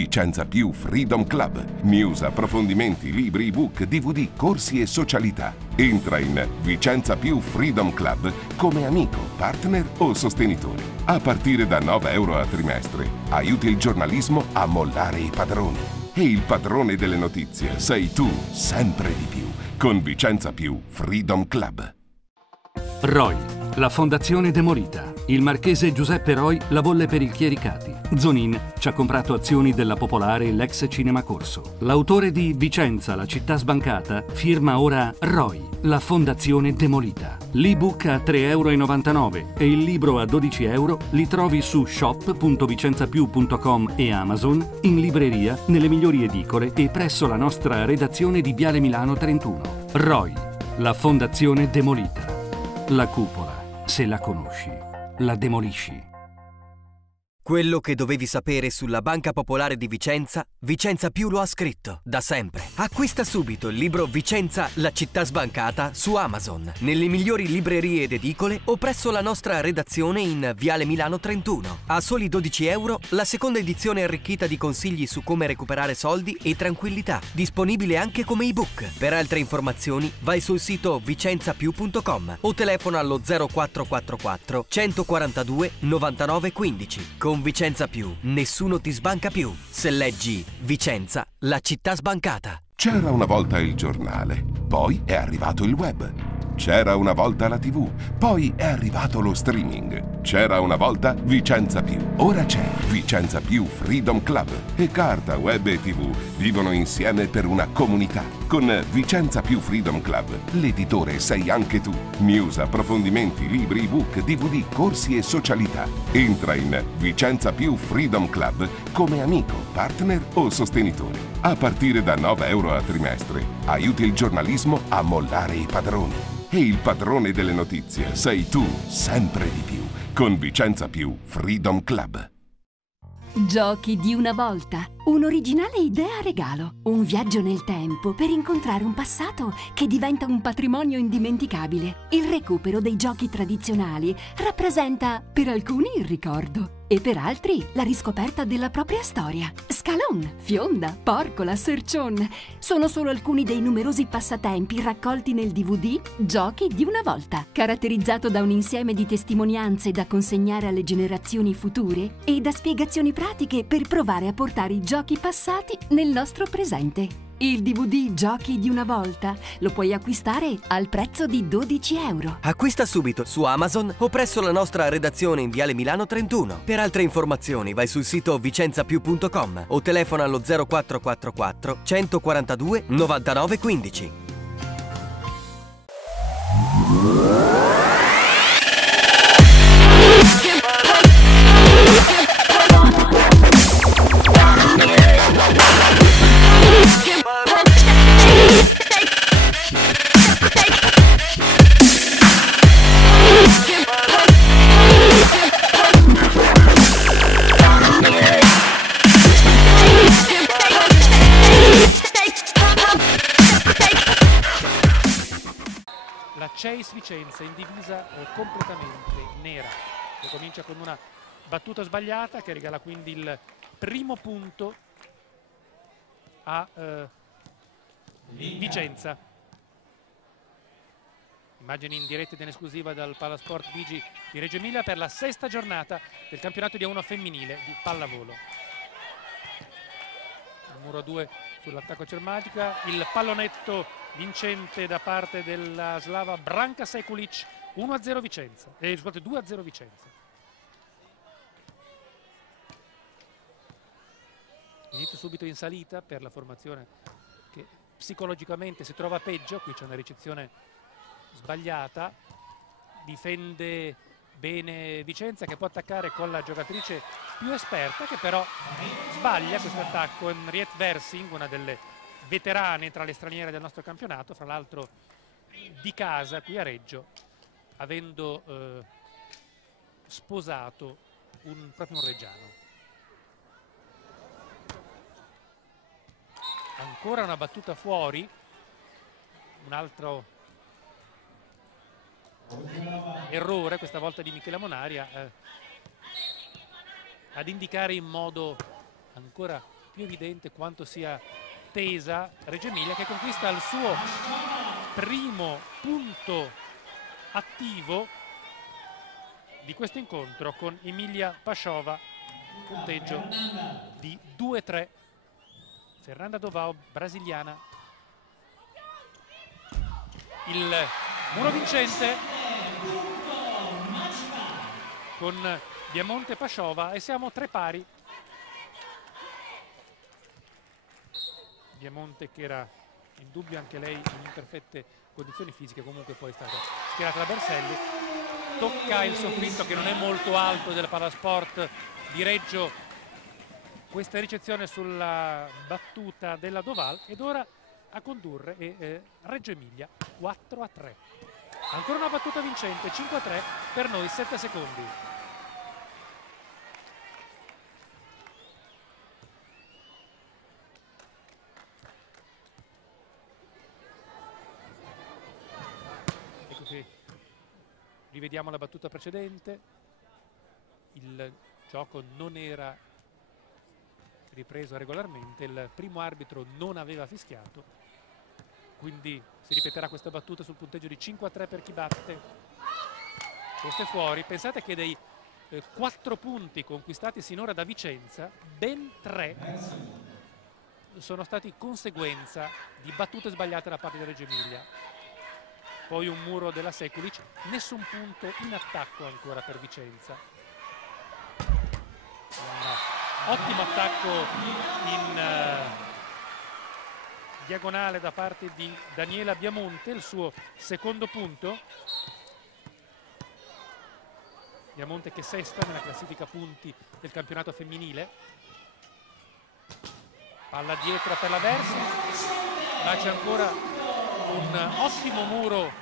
Vicenza Più Freedom Club. News, approfondimenti, libri, ebook, DVD, corsi e socialità. Entra in Vicenza Più Freedom Club come amico, partner o sostenitore. A partire da 9 euro a trimestre, aiuti il giornalismo a mollare i padroni. E il padrone delle notizie sei tu, sempre di più, con Vicenza Più Freedom Club. ROI, la fondazione demolita. Il marchese Giuseppe Roi la volle per il Chiericati. Zonin ci ha comprato azioni della Popolare e l'ex Cinema Corso. L'autore di Vicenza, la città sbancata, firma ora ROI, la fondazione demolita. L'ebook a 3,99 € e il libro a 12 € li trovi su shop.vicenzapiù.com e Amazon, in libreria, nelle migliori edicole e presso la nostra redazione di Viale Milano 31. ROI, la fondazione demolita. La cupola, se la conosci, la demolisci. Quello che dovevi sapere sulla Banca Popolare di Vicenza, Vicenza Più lo ha scritto, da sempre. Acquista subito il libro Vicenza, la città sbancata su Amazon, nelle migliori librerie ed edicole o presso la nostra redazione in Viale Milano 31. A soli 12 € la seconda edizione arricchita di consigli su come recuperare soldi e tranquillità, disponibile anche come ebook. Per altre informazioni vai sul sito vicenzapiù.com o telefona allo 0444 142 99 15. Con Vicenza Più, nessuno ti sbanca più. Se leggi Vicenza, la città sbancata. C'era una volta il giornale, poi è arrivato il web. C'era una volta la TV, poi è arrivato lo streaming. C'era una volta Vicenza Più, ora c'è Vicenza Più Freedom Club. E carta, web e TV vivono insieme per una comunità. Con Vicenza Più Freedom Club, l'editore sei anche tu. News, approfondimenti, libri, ebook, DVD, corsi e socialità. Entra in Vicenza Più Freedom Club come amico, partner o sostenitore. A partire da 9 euro a trimestre, aiuti il giornalismo a mollare i padroni. E il padrone delle notizie sei tu, sempre di più, con Vicenza Più Freedom Club. Giochi di una volta. Un'originale idea regalo. Un viaggio nel tempo per incontrare un passato che diventa un patrimonio indimenticabile. Il recupero dei giochi tradizionali rappresenta per alcuni il ricordo e per altri la riscoperta della propria storia. Scalon, Fionda, Porcola, Sercion sono solo alcuni dei numerosi passatempi raccolti nel DVD Giochi di una volta, caratterizzato da un insieme di testimonianze da consegnare alle generazioni future e da spiegazioni pratiche per provare a portare i giochi passati nel nostro presente. Il DVD Giochi di una volta lo puoi acquistare al prezzo di 12 €. Acquista subito su Amazon o presso la nostra redazione in Viale Milano 31. Per altre informazioni vai sul sito vicenzapiù.com o telefona allo 0444 142 99 15. La Chase Vicenza in divisa completamente nera, che comincia con una battuta sbagliata che regala quindi il primo punto a Vicenza. Immagini in diretta ed in esclusiva dal Palasport Bigi di Reggio Emilia per la sesta giornata del campionato di A1 femminile di pallavolo. Il muro 2 sull'attacco Cermagica, il pallonetto vincente da parte della slava Branka Sekulic, 1-0 Vicenza, scusate, 2-0 Vicenza. Inizio subito in salita per la formazione che psicologicamente si trova peggio. Qui c'è una ricezione sbagliata, difende bene Vicenza che può attaccare con la giocatrice più esperta che però sbaglia questo attacco. Henriette Versing, una delle veterane tra le straniere del nostro campionato, fra l'altro di casa qui a Reggio, avendo sposato proprio un reggiano. Ancora una battuta fuori, un altro errore, questa volta di Michela Monaria, ad indicare in modo ancora più evidente quanto sia tesa Reggio Emilia, che conquista il suo primo punto attivo di questo incontro con Emilia Pashova, punteggio di 2-3. Fernanda Dovao, brasiliana. Il muro vincente con Biamonte Pashova e siamo 3 pari. Biamonte, che era in dubbio anche lei in imperfette condizioni fisiche, comunque poi è stata schierata da Berselli. Tocca il soffitto, che non è molto alto, del Palasport di Reggio, questa ricezione sulla battuta della Doval, ed ora a condurre è Reggio Emilia 4-3. Ancora una battuta vincente, 5-3 per noi, 7 secondi. Ecco che rivediamo la battuta precedente. Il gioco non era ripreso regolarmente, il primo arbitro non aveva fischiato, quindi si ripeterà questa battuta sul punteggio di 5-3 per chi batte. Questo è fuori. Pensate che dei 4 punti conquistati sinora da Vicenza, ben 3 sono stati conseguenza di battute sbagliate da parte di Reggio Emilia. Poi un muro della Sekulic, nessun punto in attacco ancora per Vicenza. Un ottimo attacco in diagonale da parte di Daniela Biamonte, il suo secondo punto. Biamonte che sesta nella classifica punti del campionato femminile. Palla dietro per la Versi, ma c'è ancora un ottimo muro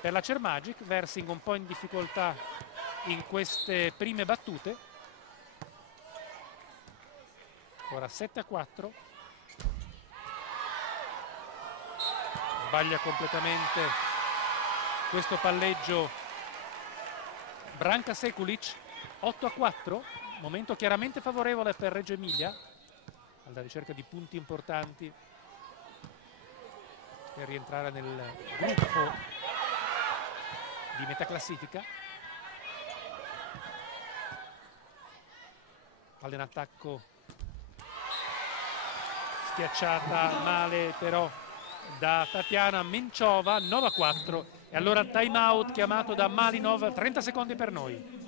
per la Cermagic. Versing un po' in difficoltà in queste prime battute. Ora 7-4. Sbaglia completamente questo palleggio Branka Sekulic. 8-4, momento chiaramente favorevole per Reggio Emilia, alla ricerca di punti importanti per rientrare nel gruppo di metà classifica. Palla in attacco schiacciata male però da Tatiana Menciova. 9-4 e allora time out chiamato da Malinov. 30 secondi per noi.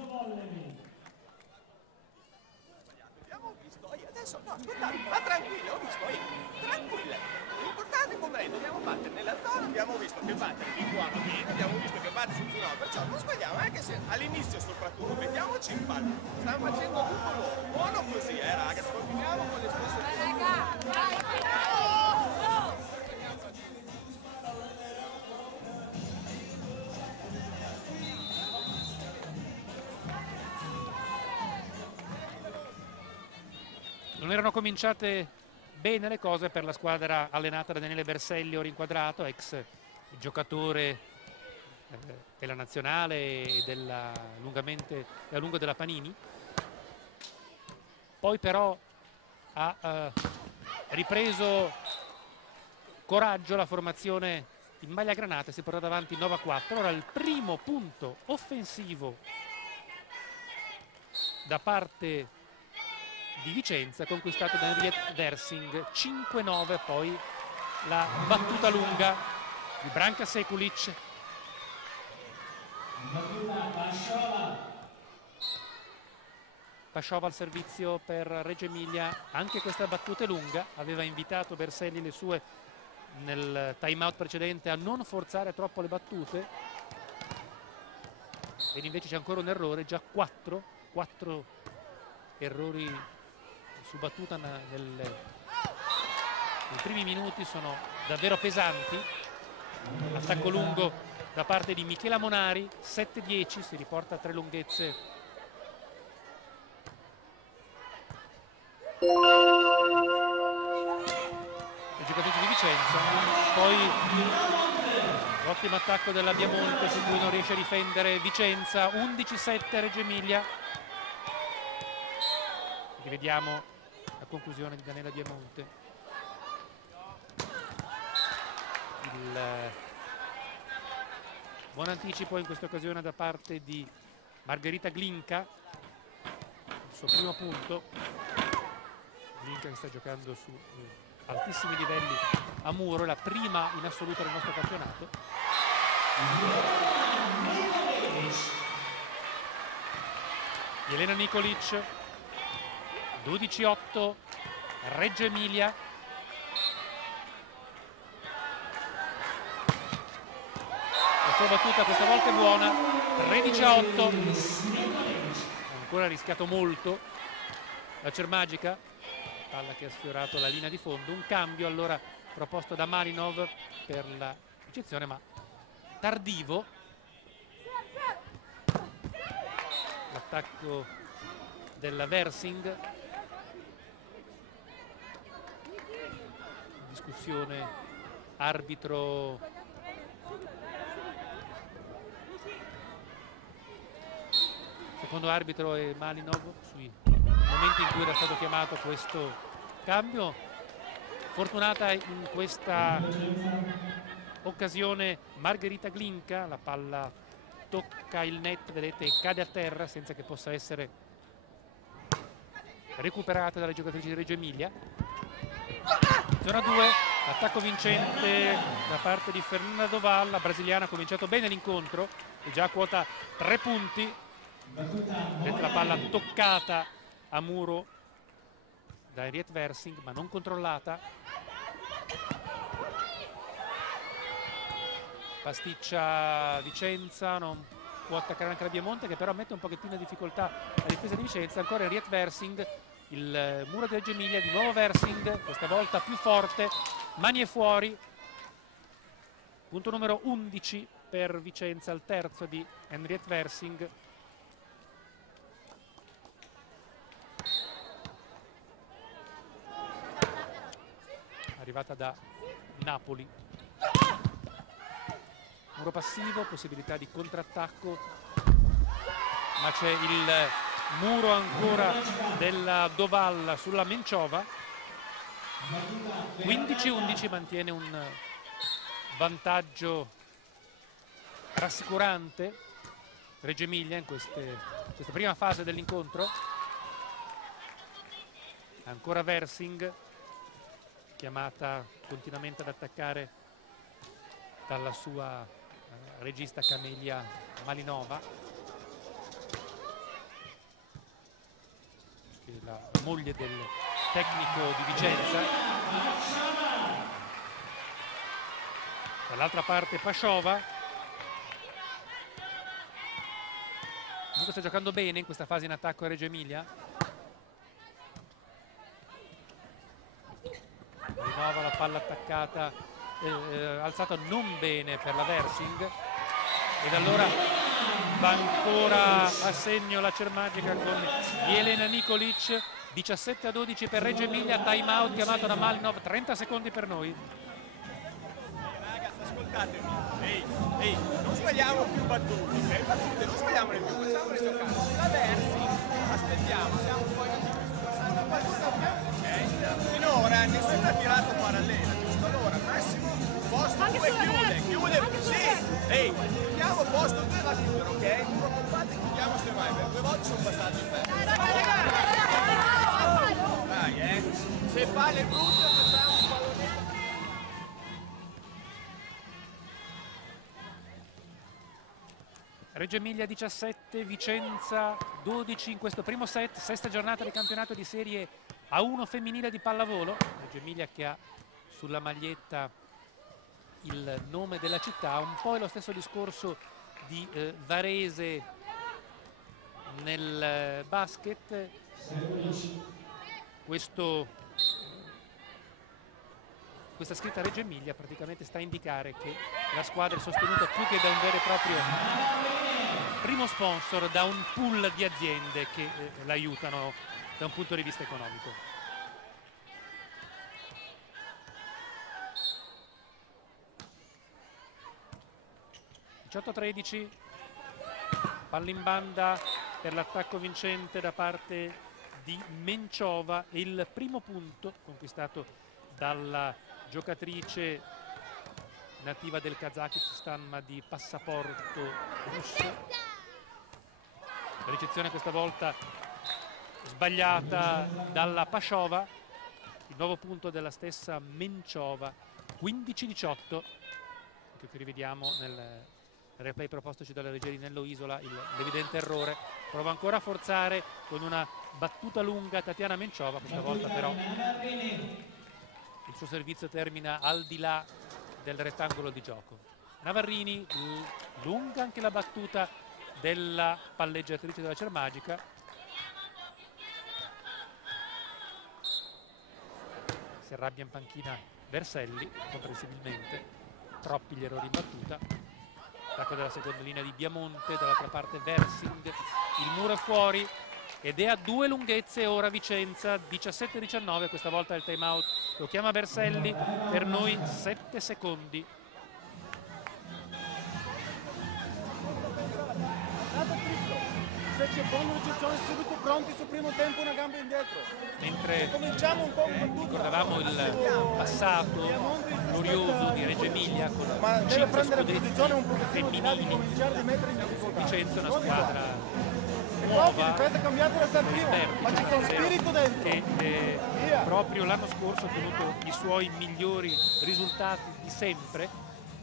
Adesso no, ascoltate, ma tranquillo, ho visto io, tranquilla. L'importante con lei, dobbiamo battere nella zona, abbiamo visto che batte di qua va bene, abbiamo visto che batte sul finale, perciò non sbagliamo, anche se all'inizio soprattutto, mettiamoci in palio, stanno facendo tutto loro, buono così, ragazzi, continuiamo con le stesse... Non erano cominciate bene le cose per la squadra allenata da Daniele Berselli, ora inquadrato, ex giocatore della nazionale e a lungo della Panini. Poi però ha ripreso coraggio la formazione in maglia granata e si è portata avanti 9-4. Ora il primo punto offensivo da parte di Vicenza, conquistato da Henriette Versing. 5-9, poi la battuta lunga di Branka Sekulic. Pashova al servizio per Reggio Emilia. Anche questa battuta è lunga, aveva invitato Berselli le sue nel time out precedente a non forzare troppo le battute, ed invece c'è ancora un errore. Già 4 errori su battuta nei primi minuti sono davvero pesanti. Attacco lungo da parte di Michela Monari. 7-10, si riporta a 3 lunghezze. Le giocatrici di Vicenza. Poi l'ottimo attacco della Biamonte su cui non riesce a difendere Vicenza. 11-7 Reggio Emilia. Rivediamo la conclusione di Daniela Diamonte. Il buon anticipo in questa occasione da parte di Margherita Glinka, il suo primo punto. Glinka che sta giocando su altissimi livelli a Muro, la prima in assoluto del nostro campionato. Jelena Nikolic, 12-8, Reggio Emilia. La sua battuta questa volta è buona, 13-8. Ancora ha rischiato molto la Cermagica, palla che ha sfiorato la linea di fondo. Un cambio allora proposto da Malinov per la ricezione, ma tardivo. L'attacco della Versing. Discussione arbitro. Secondo arbitro e Malinov sui momenti in cui era stato chiamato questo cambio. Fortunata in questa occasione Margherita Glinka, la palla tocca il net, vedete, e cade a terra senza che possa essere recuperata dalle giocatrici di Reggio Emilia. Zona 2, attacco vincente da parte di Fernanda Doval. La brasiliana ha cominciato bene l'incontro, è già a quota 3 punti. Vedete la palla toccata a Muro da Henriette Versing, ma non controllata. Pasticcia Vicenza, non può attaccare anche la Diamonte, che però mette un pochettino in difficoltà la difesa di Vicenza. Ancora Henriette Versing, il Muro di Reggio Emilia, di nuovo Versing, questa volta più forte, mani e fuori. Punto numero 11 per Vicenza, il terzo di Henriette Versing. Arrivata da Napoli. Muro passivo, possibilità di contrattacco, ma c'è il muro ancora della Doval sulla Menciova. 15-11, mantiene un vantaggio rassicurante Reggio Emilia in questa prima fase dell'incontro. Ancora Versing, chiamata continuamente ad attaccare dalla sua regista Camelia Malinova, che è la moglie del tecnico di Vicenza. Dall'altra parte Pasciova. Comunque sta giocando bene in questa fase in attacco a Reggio Emilia. Malinova, la palla attaccata, alzata non bene per la Versing, ed allora va ancora a segno la Cermagica con Jelena Nikolic. 17-12 per Reggio Emilia, time out chiamato da Malinov, 30 secondi per noi. Ragazzi, ascoltatemi, ehi, non sbagliamo più battute, ok? Battute non sbagliamole più, facciamole giocare. La Versing, aspettiamo, siamo un po' in passando a battuta, ok? Finora nessuno ha tirato parallela, giusto? Allora, massimo posto 2 chiude, sì, ehi, chiudiamo posto 2 va a chiudere, ok? Non preoccupate, chiudiamo ste mai, per 2 volte sono passati in me. Dai, se palle brutte facciamo un pallonetto. Reggio Emilia 17, Vicenza 12 in questo primo set, sesta giornata di campionato di Serie A1 femminile di pallavolo. Reggio Emilia che ha sulla maglietta il nome della città, un po' è lo stesso discorso di Varese nel basket. Questa scritta Reggio Emilia praticamente sta a indicare che la squadra è sostenuta più che da un vero e proprio primo sponsor, da un pool di aziende che l'aiutano da un punto di vista economico. (18-13), palla in banda per l'attacco vincente da parte di Menciova e il primo punto conquistato dalla giocatrice nativa del Kazakistan ma di passaporto russo. La ricezione questa volta sbagliata dalla Pashova, il nuovo punto della stessa Menciova, 15-18, che qui rivediamo nel replay propostoci dalla regia di Nello Isola, l'evidente errore. Prova ancora a forzare con una battuta lunga Tatiana Menciova, questa volta però il suo servizio termina al di là del rettangolo di gioco. Navarrini, lunga anche la battuta della palleggiatrice della Cermagica. Si arrabbia in panchina Verselli, comprensibilmente, troppi gli errori in battuta. Attacco della seconda linea di Biamonte, dall'altra parte Versing, il muro è fuori ed è a 2 lunghezze ora Vicenza, 17-19, questa volta il time out lo chiama Verselli, per noi 7 secondi. Se c'è buona ricezione subito pronti sul primo tempo, una gamba indietro. Mentre cominciamo un po' ricordavamo il passato glorioso di Reggio Emilia con 5 scudetti femminili, Vicenza è una squadra nuova, ma c'è uno spirito dentro che proprio l'anno scorso ha ottenuto i suoi migliori risultati di sempre,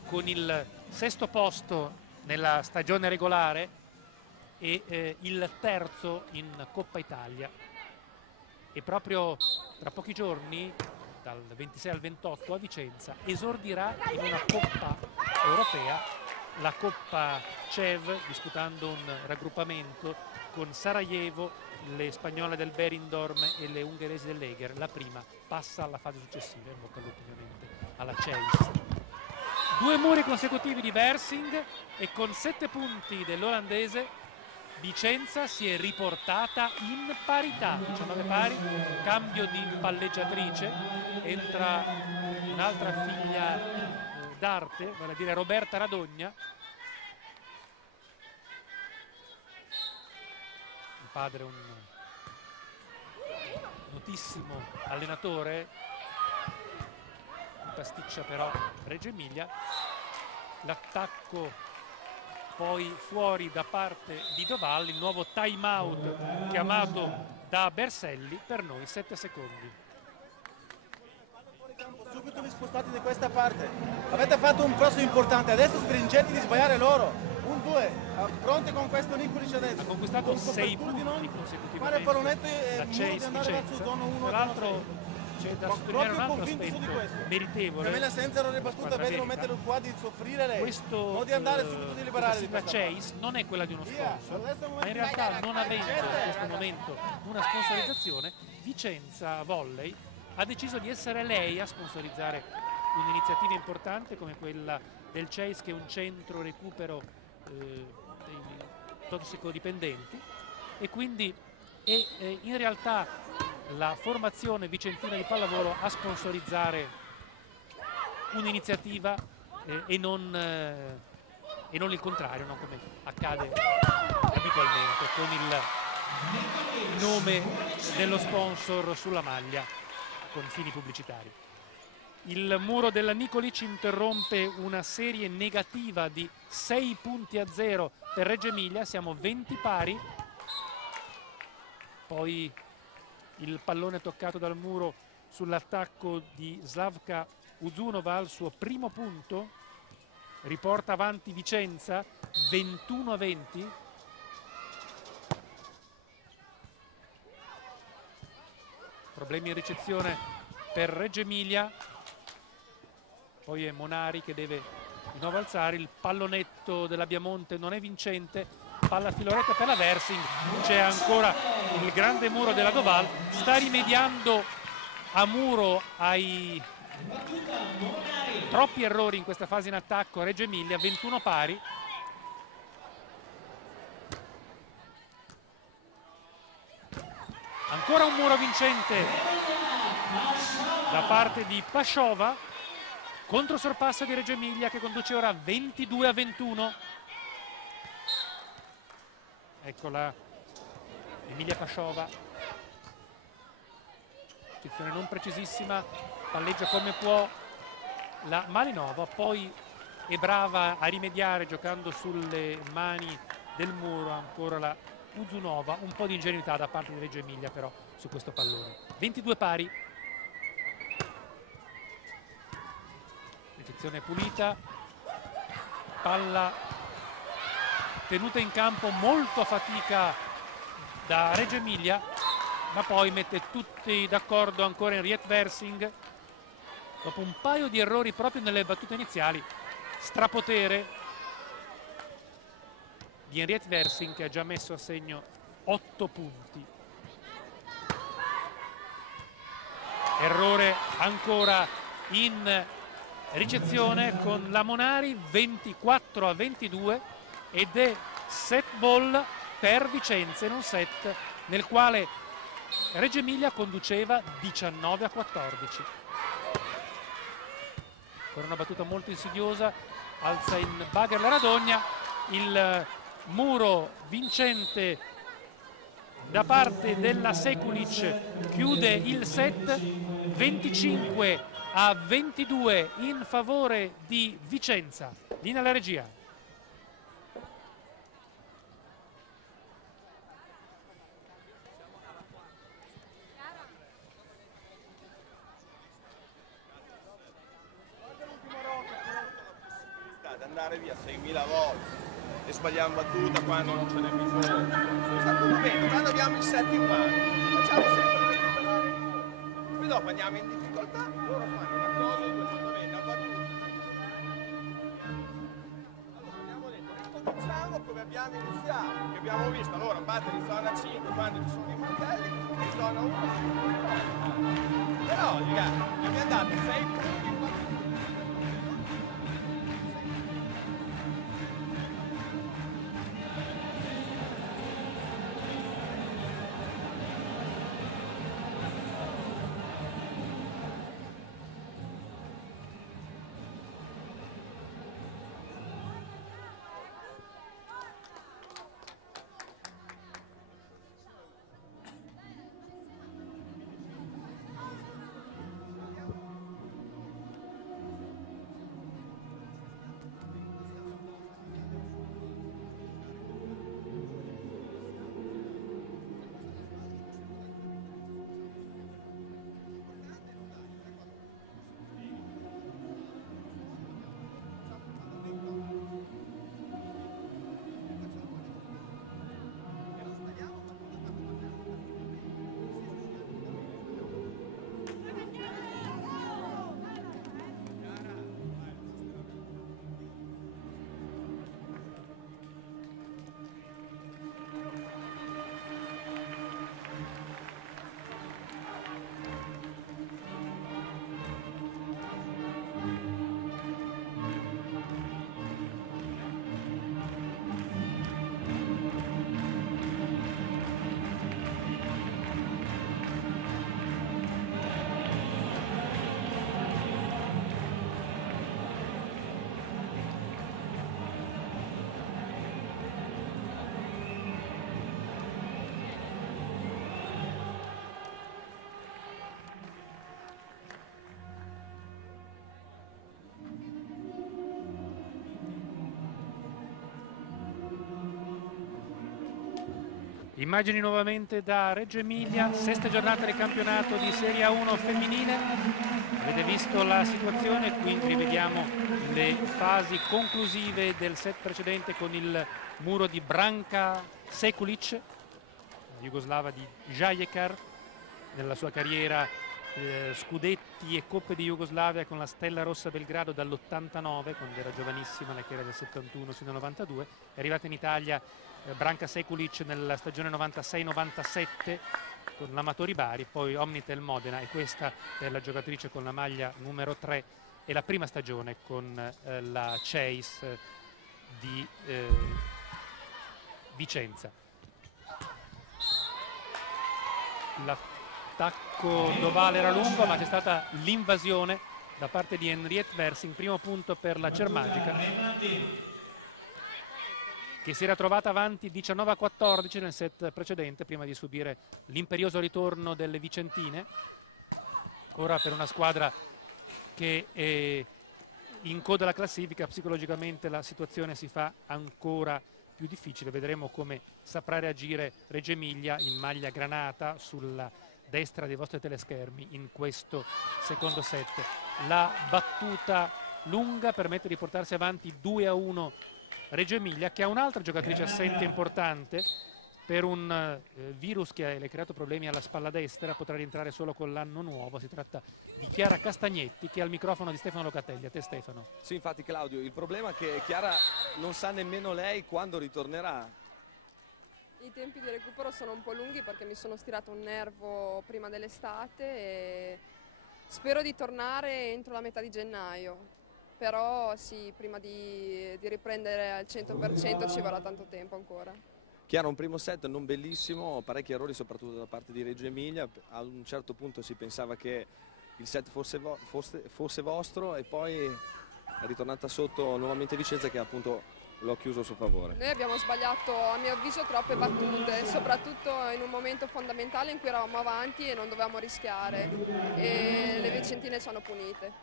con il 6° posto nella stagione regolare e il 3° in Coppa Italia. E proprio tra pochi giorni, dal 26 al 28 a Vicenza, esordirà in una Coppa Europea, la Coppa CEV, disputando un raggruppamento con Sarajevo, le spagnole del Berindorm e le ungheresi dell'Eger. La prima passa alla fase successiva, in bocca al lupo ovviamente alla Chase. 2 muri consecutivi di Versing e con 7 punti dell'olandese Vicenza si è riportata in parità, 19 pari, cambio di palleggiatrice, entra un'altra figlia d'arte, vale a dire Roberta Radogna. Il padre è un notissimo allenatore, pasticcia però Reggio Emilia. L'attacco poi fuori da parte di Doval, il nuovo time out chiamato da Berselli, per noi 7 secondi. Subito vi spostate di questa parte, avete fatto un passo importante, adesso stringete di sbagliare loro. 1-2, pronti con questo Nicolic adesso. Ha conquistato 6 punti consecutivamente fare pallonetti la Chase Vicenza. Tra l'altro c'è da sottolineare un altro aspetto meritevole. Per me senza errore battuta, vedono mettere qua di soffrire lei, questo di andare subito di liberare la Chase non è quella di uno sponsor, ma in realtà non avendo in questo momento una sponsorizzazione, Vicenza Volley ha deciso di essere lei a sponsorizzare un'iniziativa importante come quella del Chase, che è un centro recupero dei tossicodipendenti, e quindi è in realtà la formazione vicentina di pallavolo a sponsorizzare un'iniziativa e non il contrario, no? Come accade abitualmente con il nome dello sponsor sulla maglia con fini pubblicitari. Il muro della Nicolic interrompe una serie negativa di 6-0 per Reggio Emilia, siamo 20 pari. Poi il pallone toccato dal muro sull'attacco di Slavka Uzunova, al suo primo punto, riporta avanti Vicenza 21-20. Problemi in ricezione per Reggio Emilia, poi è Monari che deve di nuovo alzare, il pallonetto della Biamonte non è vincente, palla filoretta per la Versing, c'è ancora il grande muro della Doval, sta rimediando a muro ai troppi errori in questa fase in attacco Reggio Emilia, 21 pari. Ancora un muro vincente da parte di Pashova, controsorpasso di Reggio Emilia che conduce ora 22-21. Eccola Emilia Pashova ricezione non precisissima, palleggia come può la Malinova, poi è brava a rimediare giocando sulle mani del muro ancora la Uzunova. Un po' di ingenuità da parte di Reggio Emilia però su questo pallone. 22 pari, ricezione pulita, palla tenuta in campo molto a fatica da Reggio Emilia, ma poi mette tutti d'accordo ancora Henriette Versing dopo un paio di errori proprio nelle battute iniziali. Strapotere di Henriette Versing, che ha già messo a segno 8 punti. Errore ancora in ricezione con la Monari, 24-22, ed è set ball per Vicenza, in un set nel quale Reggio Emilia conduceva 19-14. Ancora una battuta molto insidiosa, alza in bagger la Radogna, il muro vincente da parte della Sekulic chiude il set, 25-22 in favore di Vicenza. Linea alla regia. Andare via 6.000 volte e sbagliamo battuta quando non ce n'è bisogno. È stato un momento, quando abbiamo il set in mano facciamo sempre questo pedale in modo. Poi dopo andiamo in difficoltà, loro fanno una cosa o due, fanno bene la battuta. Allora abbiamo detto ricominciamo come abbiamo iniziato, che abbiamo visto allora battere in zona 5 quando ci sono i martelli e in zona 1 però ragazzi abbiamo dato 6 punti in battuta. Immagini nuovamente da Reggio Emilia, sesta giornata del campionato di Serie A1 femminile. Avete visto la situazione, quindi rivediamo le fasi conclusive del set precedente con il muro di Branka Sekulic, jugoslava di Jajekar, nella sua carriera scudetti e coppe di Jugoslavia con la Stella Rossa Belgrado dall'89, quando era giovanissima, nella carriera del 71 fino al 92. È arrivata in Italia Branka Sekulic nella stagione 96-97 con l'Amatori Bari, poi Omnitel Modena, e questa è la giocatrice con la maglia numero 3 e la prima stagione con la Chase di Vicenza. L'attacco dovale era lungo, ma c'è stata l'invasione da parte di Henriette Versing, primo punto per la Cermagica, che si era trovata avanti 19-14 nel set precedente prima di subire l'imperioso ritorno delle vicentine. Ora per una squadra che è in coda alla classifica, psicologicamente la situazione si fa ancora più difficile. Vedremo come saprà reagire Reggio Emilia in maglia granata sulla destra dei vostri teleschermi in questo secondo set. La battuta lunga permette di portarsi avanti 2-1 Reggio Emilia, che ha un'altra giocatrice assente importante per un virus che le ha creato problemi alla spalla destra. Potrà rientrare solo con l'anno nuovo. Si tratta di Chiara Castagnetti, che è al microfono di Stefano Locatelli. A te, Stefano. Sì, infatti, Claudio, il problema è che Chiara non sa nemmeno lei quando ritornerà. I tempi di recupero sono un po' lunghi perché mi sono stirato un nervo prima dell'estate e spero di tornare entro la metà di gennaio. Però sì, prima di riprendere al 100% ci vorrà tanto tempo ancora. Chiara, un primo set non bellissimo, parecchi errori soprattutto da parte di Reggio Emilia. A un certo punto si pensava che il set fosse vostro e poi è ritornata sotto nuovamente Vicenza, che appunto l'ho chiuso a suo favore. Noi abbiamo sbagliato, a mio avviso, troppe battute, soprattutto in un momento fondamentale in cui eravamo avanti e non dovevamo rischiare, e le vicentine ci hanno punite.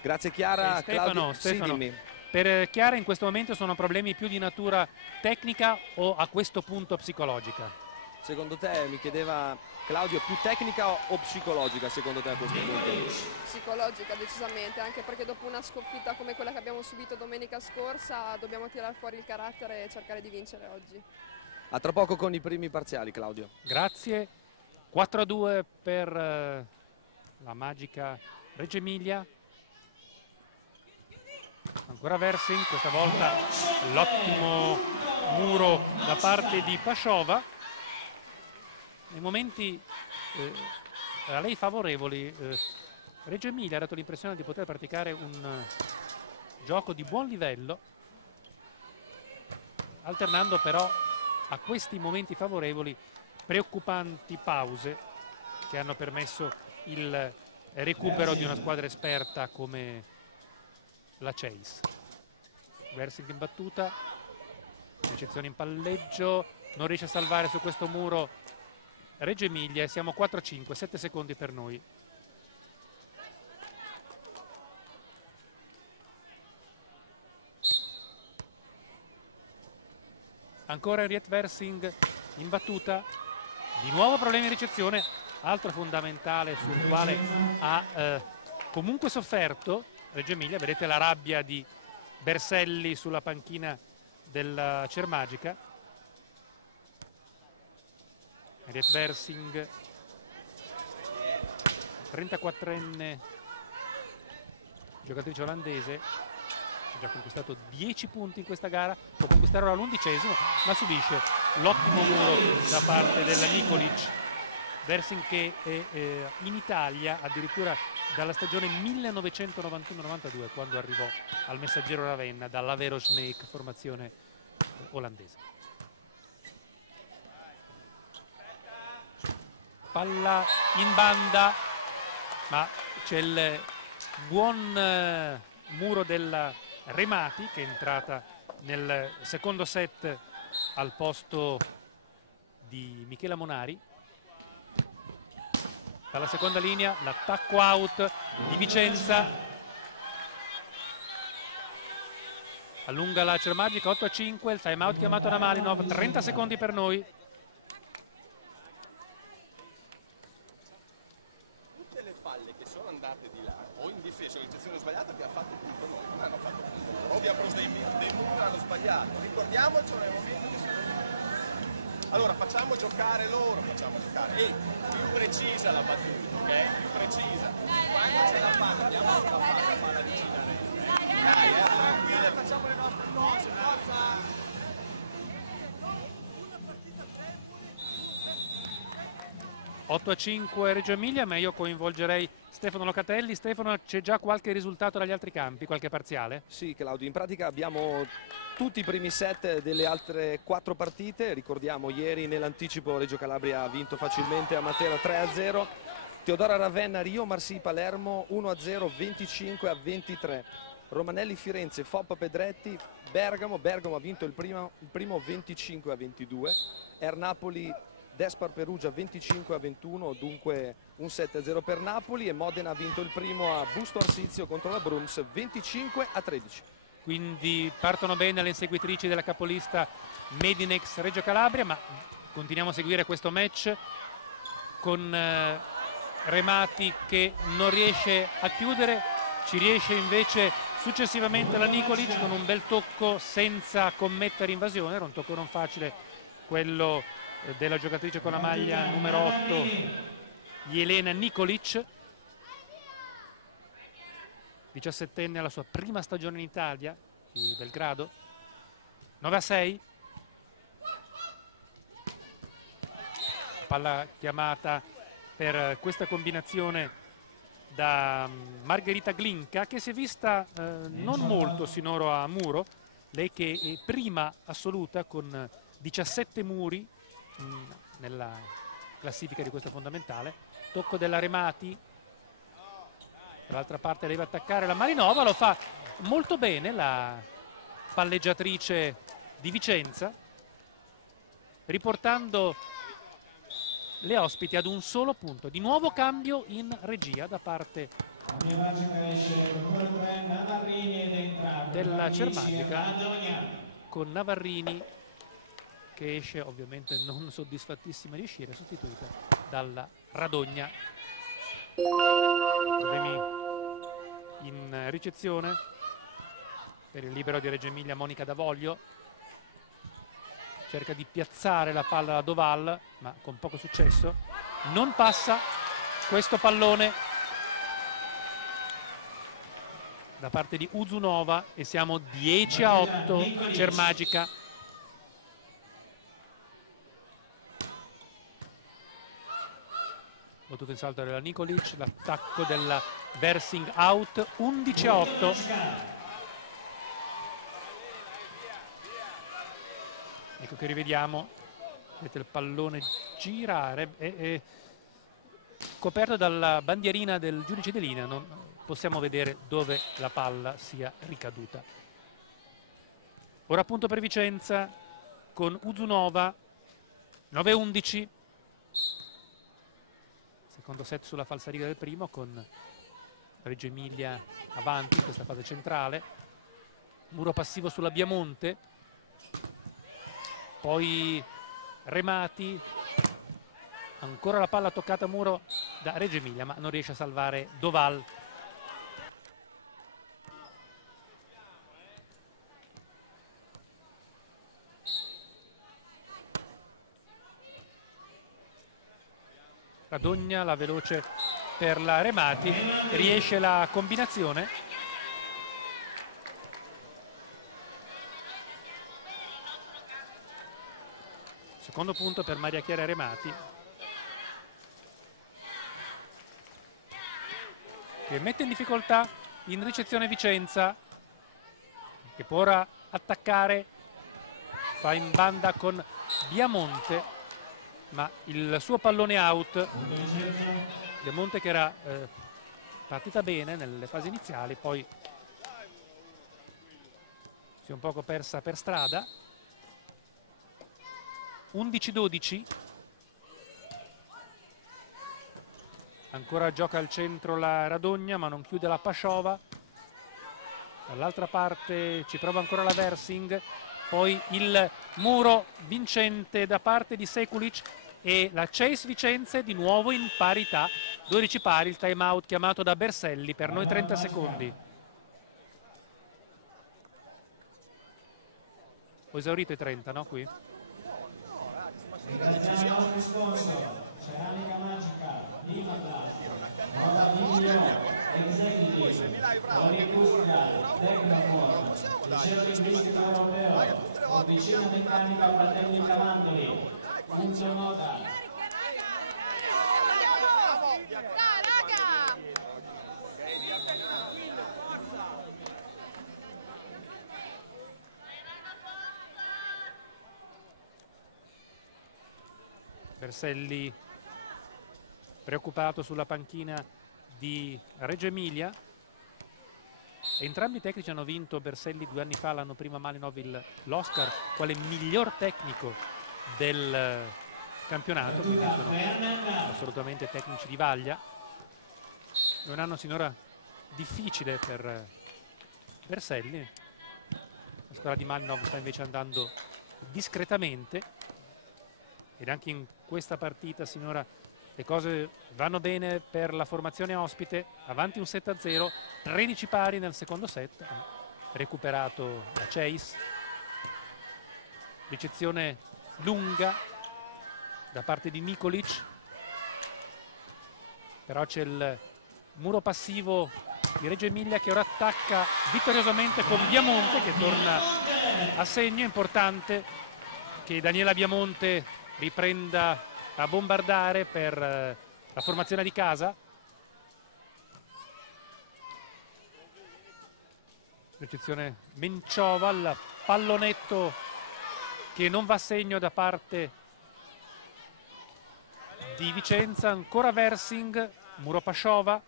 Grazie Chiara. Stefano, Sì, dimmi. Per Chiara in questo momento sono problemi più di natura tecnica o a questo punto psicologica? Secondo te, mi chiedeva Claudio, più tecnica o psicologica secondo te a questo punto? Psicologica decisamente, anche perché dopo una sconfitta come quella che abbiamo subito domenica scorsa dobbiamo tirare fuori il carattere e cercare di vincere oggi. A tra poco con i primi parziali, Claudio. Grazie. 4-2 per la magica Reggio Emilia. Ancora Versing, questa volta l'ottimo muro da parte di Pasciova. Nei momenti a lei favorevoli Reggio Emilia ha dato l'impressione di poter praticare un gioco di buon livello, alternando però a questi momenti favorevoli preoccupanti pause che hanno permesso il recupero di una squadra esperta come la Chase. Versing in battuta, ricezione in palleggio, non riesce a salvare su questo muro Reggio Emilia. Siamo 4-5, 7 secondi per noi. Ancora Henriette Versing in battuta, di nuovo problemi di ricezione, altro fondamentale sul quale ha comunque sofferto Reggio Emilia. Vedete la rabbia di Berselli sulla panchina della Cermagica. Henriette Versing, 34enne giocatrice olandese, ha già conquistato 10 punti in questa gara, può conquistare ora l'11°, ma subisce l'ottimo muro da parte della Nikolic. Versing che è in Italia addirittura dalla stagione 1991-92, quando arrivò al Messaggero Ravenna dall'Avero Snake, formazione olandese. Palla in banda, ma c'è il buon muro della Remati, che è entrata nel secondo set al posto di Michela Monari. Dalla seconda linea l'attacco out di Vicenza, allunga la Cermagica, 8-5, il time out chiamato da Malinov, 30 secondi per noi. Tutte le palle che sono andate di là o in difesa o in ricezione sbagliata abbiamo fatto punto noi, non hanno fatto punto loro. O abbiamo preso dei muri, hanno sbagliato. Ricordiamocelo nel momento che siamo. Allora facciamo giocare loro, facciamo giocare. Ehi, più precisa la battuta, ok? Più precisa. Quando ce la fanno, andiamo a fare la palla vicina a Renzi. Dai, tranquille, facciamo le nostre cose, forza! 8-5 Reggio Emilia, ma io coinvolgerei Stefano Locatelli. Stefano, c'è già qualche risultato dagli altri campi, qualche parziale? Sì, Claudio, in pratica abbiamo tutti i primi set delle altre 4 partite. Ricordiamo, ieri nell'anticipo Reggio Calabria ha vinto facilmente a Matera 3-0, Teodora Ravenna, Rio Marsi Palermo 1-0, 25-23, Romanelli Firenze, Foppa Pedretti, Bergamo ha vinto il primo 25-22, Ernapoli Despar Perugia 25-21, dunque un 7-0 per Napoli, e Modena ha vinto il primo a Busto Arsizio contro la Brooms 25-13. Quindi partono bene le inseguitrici della capolista Medinex Reggio Calabria, ma continuiamo a seguire questo match con Remati che non riesce a chiudere, ci riesce invece successivamente la Nikolic con un bel tocco senza commettere invasione. Era un tocco non facile quello della giocatrice con la maglia numero 8 Jelena Nikolic, 17enne alla sua prima stagione in Italia di Belgrado. 9-6, palla chiamata per questa combinazione da Margherita Glinka, che si è vista non molto sinora a muro, lei che è prima assoluta con 17 muri nella classifica di questo fondamentale. Tocco della Remati, dall'altra parte deve attaccare la Marinova, lo fa molto bene la palleggiatrice di Vicenza, riportando le ospiti ad un solo punto. Di nuovo cambio in regia da parte della Cermagica, con Navarrini che esce ovviamente non soddisfattissima di uscire, sostituita dalla Radogna. Problemi in ricezione per il libero di Reggio Emilia Monica D'Avoglio, cerca di piazzare la palla alla Doval ma con poco successo, non passa questo pallone da parte di Uzunova e siamo 10-8 Cermagica. Battuto in salto della Nikolic, l'attacco della Versing out, 11-8. Ecco che rivediamo, vedete il pallone girare, è coperto dalla bandierina del giudice di linea, non possiamo vedere dove la palla sia ricaduta. Ora punto per Vicenza con Uzunova, 9-11. Secondo set sulla falsariga del primo, con Reggio Emilia avanti in questa fase centrale. Muro passivo sulla Biamonte. Poi Remati, ancora la palla toccata a muro da Reggio Emilia ma non riesce a salvare Doval. Radogna, la veloce per la Remati, riesce la combinazione. Secondo punto per Maria Chiara Remati, che mette in difficoltà in ricezione Vicenza, che può ora attaccare, fa in banda con Biamonte, ma il suo pallone out. Biamonte che era partita bene nelle fasi iniziali, poi si è un poco persa per strada. 11-12, ancora gioca al centro la Radogna ma non chiude la Pasciova. Dall'altra parte ci prova ancora la Versing, poi il muro vincente da parte di Sekulic e la Chase Vicenza di nuovo in parità, 12 pari. Il time out chiamato da Berselli, per noi 30 secondi. Ho esaurito i 30, no? Qui? Ceramica Magica, Limaglas, Nuova Video, Executive, Poliindustria, Tecnofor, Liceo Linguistico Europeo, Officina Meccanica Fratelli Cavandoli, Funzio Moda. Berselli preoccupato sulla panchina di Reggio Emilia. Entrambi i tecnici hanno vinto, Berselli 2 anni fa, l'anno prima Malinov l'Oscar quale miglior tecnico del campionato, quindi sono assolutamente tecnici di vaglia. È un anno sinora difficile per Berselli. La squadra di Malinov sta invece andando discretamente ed anche in questa partita sinora le cose vanno bene per la formazione ospite. Avanti un 7-0, 13 pari nel secondo set, recuperato da Chase. Ricezione lunga da parte di Nikolic, però c'è il muro passivo di Reggio Emilia che ora attacca vittoriosamente con Biamonte che torna a segno. È importante che Daniela Biamonte riprenda a bombardare per la formazione di casa. Ricezione Menciova, il pallonetto che non va a segno da parte di Vicenza. Ancora Versing, Muropashova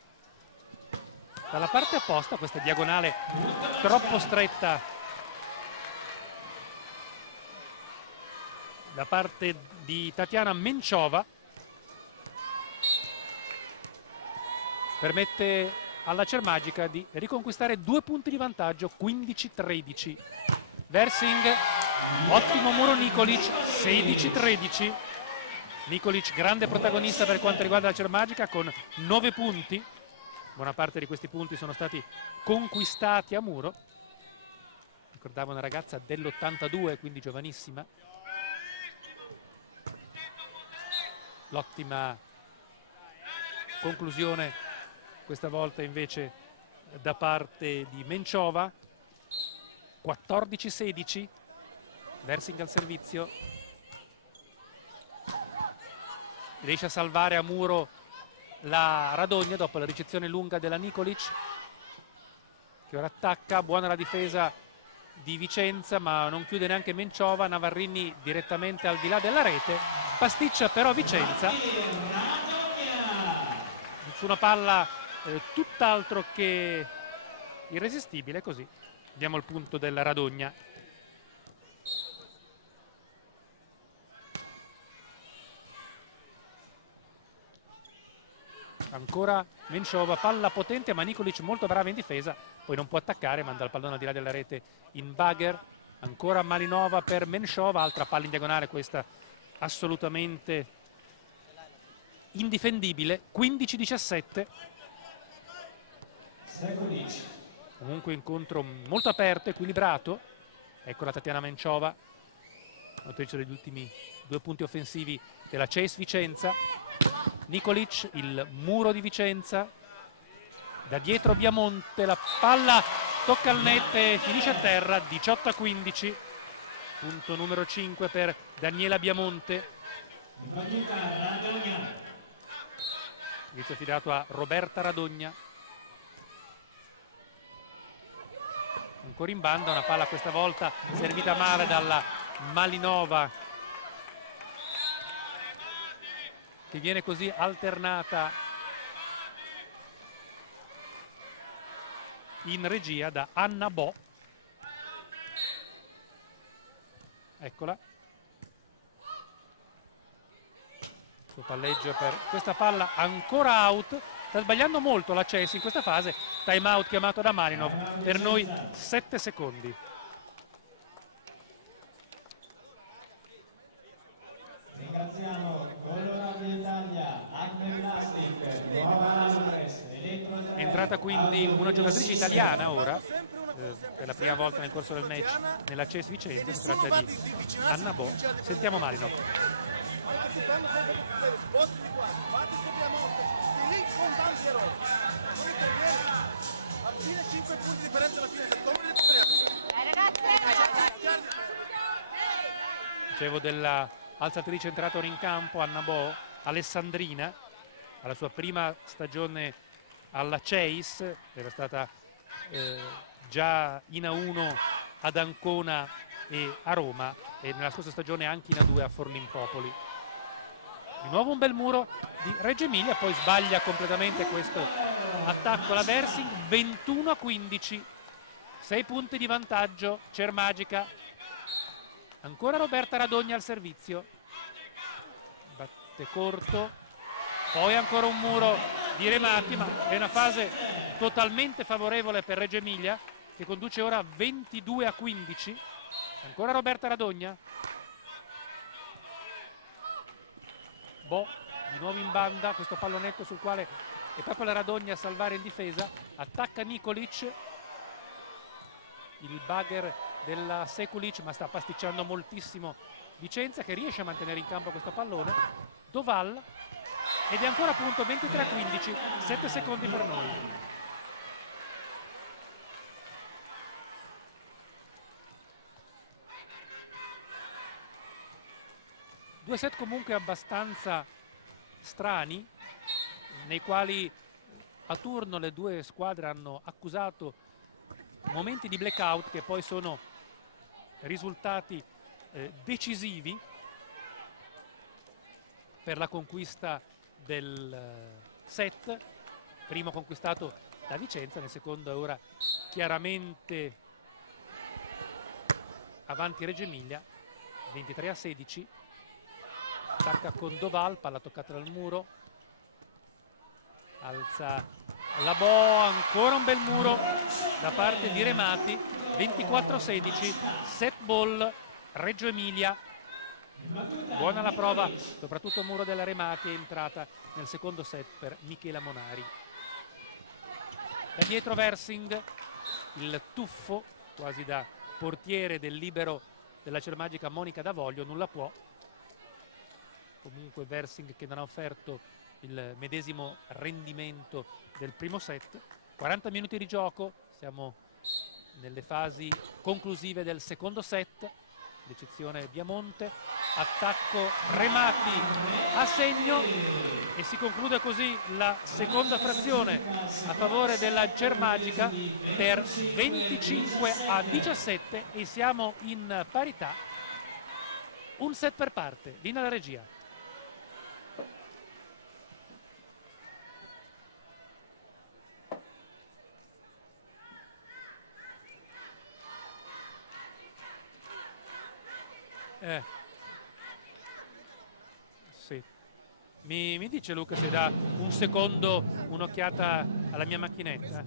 dalla parte opposta, questa diagonale troppo stretta da parte di Tatiana Menciova, permette alla Cermagica di riconquistare 2 punti di vantaggio, 15-13. Versing, ottimo muro Nikolic, 16-13. Nikolic grande protagonista per quanto riguarda la Cermagica con 9 punti. Buona parte di questi punti sono stati conquistati a muro. Ricordavo una ragazza dell'82, quindi giovanissima. L'ottima conclusione questa volta invece da parte di Menciova. 14-16. Versing al servizio. Riesce a salvare a muro la Radogna dopo la ricezione lunga della Nikolic, che ora attacca. Buona la difesa di Vicenza, ma non chiude neanche Menciova. Navarrini direttamente al di là della rete, pasticcia però Vicenza su una palla tutt'altro che irresistibile. Così diamo il punto della Radogna. Ancora Menciova, palla potente, ma Nikolic molto brava in difesa, poi non può attaccare, manda il pallone al di là della rete in bugger. Ancora Malinova per Menciova, altra palla in diagonale, questa assolutamente indifendibile. 15-17. Comunque incontro molto aperto, equilibrato. Ecco la Tatiana Menciova, autrice degli ultimi 2 punti offensivi della Chase Vicenza. Nikolic, il muro di Vicenza, da dietro Biamonte, la palla tocca il net e finisce a terra. 18-15, punto numero 5 per Daniela Biamonte. Inizio affidato a Roberta Radogna. Ancora in banda, una palla questa volta servita male dalla Malinova, che viene così alternata in regia da Anna Bo. Eccola. Suo palleggio per questa palla, ancora out. Sta sbagliando molto la Chelsea in questa fase. Time out chiamato da Malinov, per noi 7 secondi. Ringraziamo Colorado Italia, Acme Plastic, Nuova Laures, È entrata quindi una giocatrice italiana ora, per la prima volta nel corso del match nella CES Vicenza. Si tratta di Anna Bo. Sentiamo Malinov. Dicevo della alzatrice entrata ora in campo, Anna Bo, alessandrina, alla sua prima stagione alla Chase, era stata già in A1 ad Ancona e a Roma, e nella scorsa stagione anche in A2 a Forlimpopoli. Di nuovo un bel muro di Reggio Emilia, poi sbaglia completamente questo attacco la Versing. 21-15, 6 punti di vantaggio Cermagica. Ancora Roberta Radogna al servizio. rete corto, poi ancora un muro di Remati, ma è una fase totalmente favorevole per Reggio Emilia, che conduce ora 22-15. Ancora Roberta Radogna. Bo di nuovo in banda, questo pallonetto sul quale è proprio la Radogna a salvare in difesa. Attacca Nikolic, il bugger della Sekulic, ma sta pasticciando moltissimo Vicenza, che riesce a mantenere in campo questo pallone. Doval, ed è ancora appunto 23-15, 7 secondi per noi. Due set comunque abbastanza strani, nei quali a turno le due squadre hanno accusato momenti di blackout che poi sono risultati decisivi per la conquista del set. Primo conquistato da Vicenza, nel secondo è ora chiaramente avanti Reggio Emilia, 23-16. Attacca con Doval, palla toccata dal muro, alza la Bo, ancora un bel muro da parte di Remati, 24-16, set ball Reggio Emilia. Buona la prova, soprattutto il muro della Remati, è entrata nel secondo set per Michela Monari. Da dietro Versing, il tuffo quasi da portiere del libero della Cermagica Monica D'Avoglio, nulla può. Comunque Versing che non ha offerto il medesimo rendimento del primo set. 40 minuti di gioco, siamo nelle fasi conclusive del secondo set, l'eccezione Biamonte. Attacco Remati a segno e si conclude così la seconda frazione a favore della Cermagica per 25-17 e siamo in parità. Un set per parte, linea da regia. Sì. Mi dice Luca se dà un secondo un'occhiata alla mia macchinetta?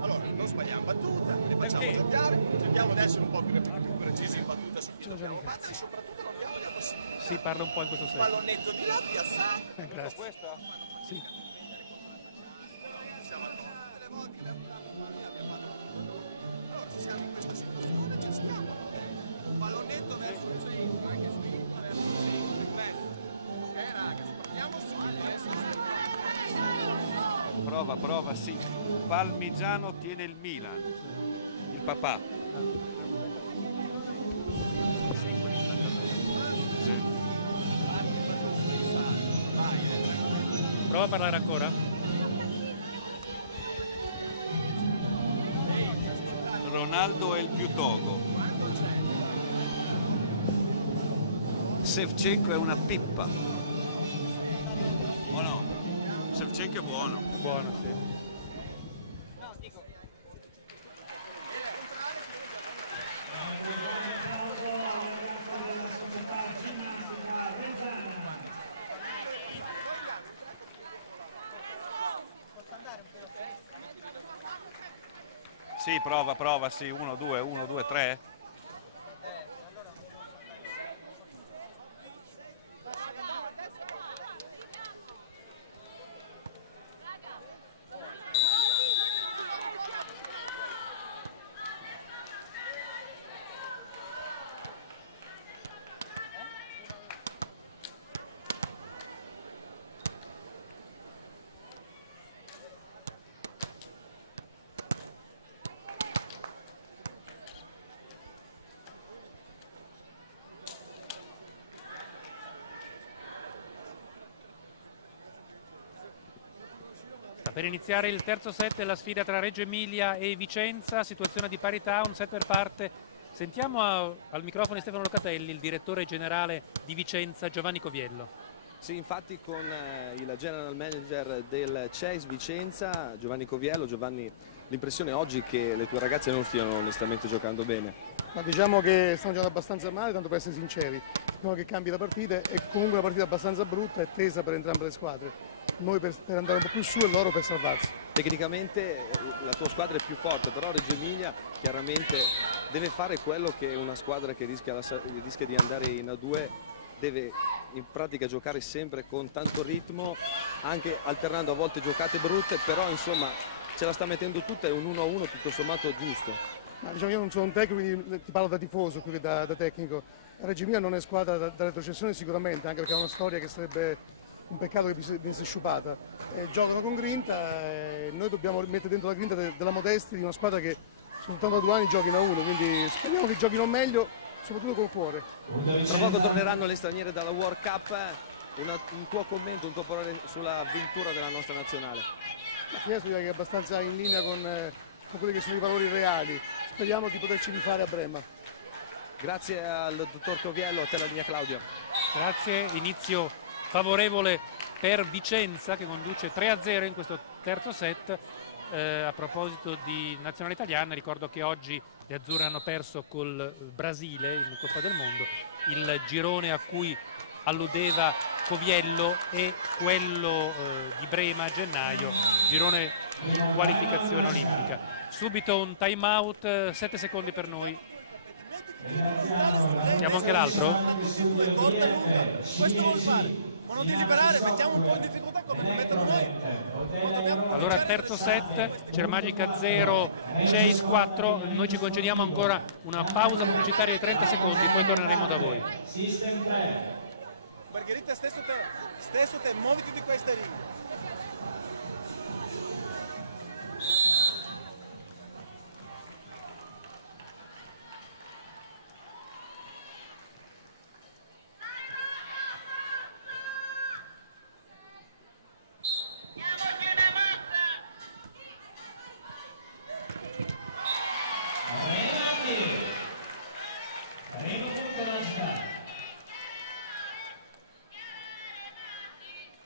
Allora, non sbagliamo battuta, le facciamo giocare, cerchiamo di essere un po' più precisi in battuta su chi dobbiamo battere, soprattutto non diamo la possibilità. Sì, parla un po' in questo senso. Pallonetto di là, piazzato. Grazie. Questa? Sì. Siamo ancora delle volte allora, se siamo in questa situazione ci stiamo. Un pallonetto verso il centro, anche spinta verso il centro, in mezzo. Ok raga, partiamo subito. Prova, sì. Palmigiano tiene il Milan, il papà. Sì. Prova a parlare ancora. Ronaldo è il più togo. Shevchenko è una pippa. O no? Shevchenko è buono. Buono, sì. Sì, prova, sì, 1, 2, 3. Per iniziare il terzo set e la sfida tra Reggio Emilia e Vicenza, situazione di parità, un set per parte. Sentiamo al microfono di Stefano Locatelli il direttore generale di Vicenza, Giovanni Coviello. Sì, infatti con il general manager del CEIS Vicenza, Giovanni Coviello. Giovanni, l'impressione oggi che le tue ragazze non stiano onestamente giocando bene? Ma diciamo che stanno giocando abbastanza male, tanto per essere sinceri. Speriamo che cambi la partita, è comunque una partita abbastanza brutta e tesa per entrambe le squadre. Noi per andare un po' più su e loro per salvarsi. Tecnicamente la tua squadra è più forte, però Reggio Emilia chiaramente deve fare quello che una squadra che rischia di andare in A2 deve in pratica giocare sempre con tanto ritmo, anche alternando a volte giocate brutte, però insomma ce la sta mettendo tutta, è un 1-1 tutto sommato giusto. Ma diciamo, io non sono un tecnico, quindi ti parlo da tifoso più che da tecnico. Reggio Emilia non è squadra da retrocessione sicuramente, anche perché ha una storia che sarebbe un peccato che venisse sciupata. Giocano con grinta e noi dobbiamo mettere dentro la grinta della modestia di una squadra che soltanto da 2 anni giochina a 1, quindi speriamo che giochino meglio, soprattutto col cuore. Tra poco torneranno le straniere dalla World Cup, un tuo commento, un tuo parere sulla avventura della nostra nazionale? La Fiesco direi che è abbastanza in linea con quelli che sono i valori reali, speriamo di poterci rifare a Brema. Grazie al dottor Coviello, a te la linea Claudio. Grazie, inizio favorevole per Vicenza che conduce 3-0 in questo terzo set. A proposito di nazionale italiana, ricordo che oggi le azzurre hanno perso col Brasile in Coppa del Mondo. Il girone a cui alludeva Coviello è quello di Brema a gennaio, girone di qualificazione olimpica. Subito un time out, 7 secondi per noi. Siamo anche l'altro? Questo vuole fare. Ma non di liberare, mettiamo un po' in difficoltà come lo mettono noi. Allora terzo set, Cermagica 0, CEIS 4, noi ci concediamo ancora una pausa pubblicitaria di 30 secondi, poi torneremo da voi. Margherita, stesso te, muoviti di questa linea.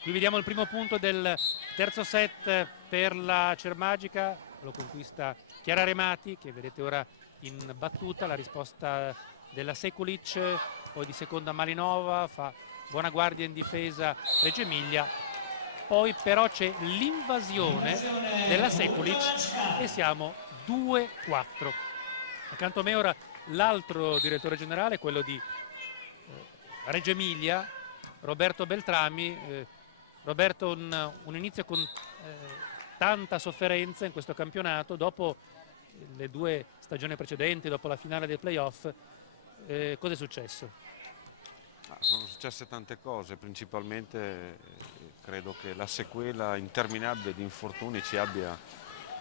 Qui vediamo il primo punto del terzo set per la Cermagica, lo conquista Chiara Remati che vedete ora in battuta, la risposta della Sekulic, poi di seconda Malinova, fa buona guardia in difesa Reggio Emilia, poi però c'è l'invasione della Sekulic e siamo 2-4. Accanto a me ora l'altro direttore generale, quello di Reggio Emilia, Roberto Beltrami. Roberto, un inizio con tanta sofferenza in questo campionato, dopo le 2 stagioni precedenti, dopo la finale dei playoff, cosa è successo? Sono successe tante cose, principalmente credo che la sequela interminabile di infortuni ci abbia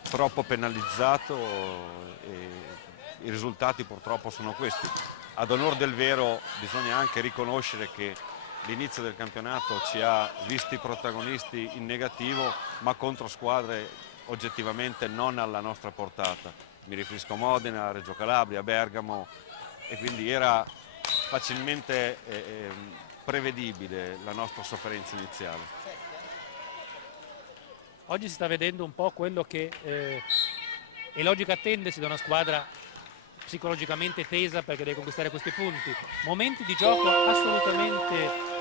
troppo penalizzato e i risultati purtroppo sono questi. Ad onor del vero bisogna anche riconoscere che l'inizio del campionato ci ha visti protagonisti in negativo, ma contro squadre oggettivamente non alla nostra portata. Mi riferisco a Modena, a Reggio Calabria, a Bergamo, e quindi era facilmente prevedibile la nostra sofferenza iniziale. Oggi si sta vedendo un po' quello che è logica attendersi da una squadra psicologicamente tesa perché deve conquistare questi punti. Momenti di gioco assolutamente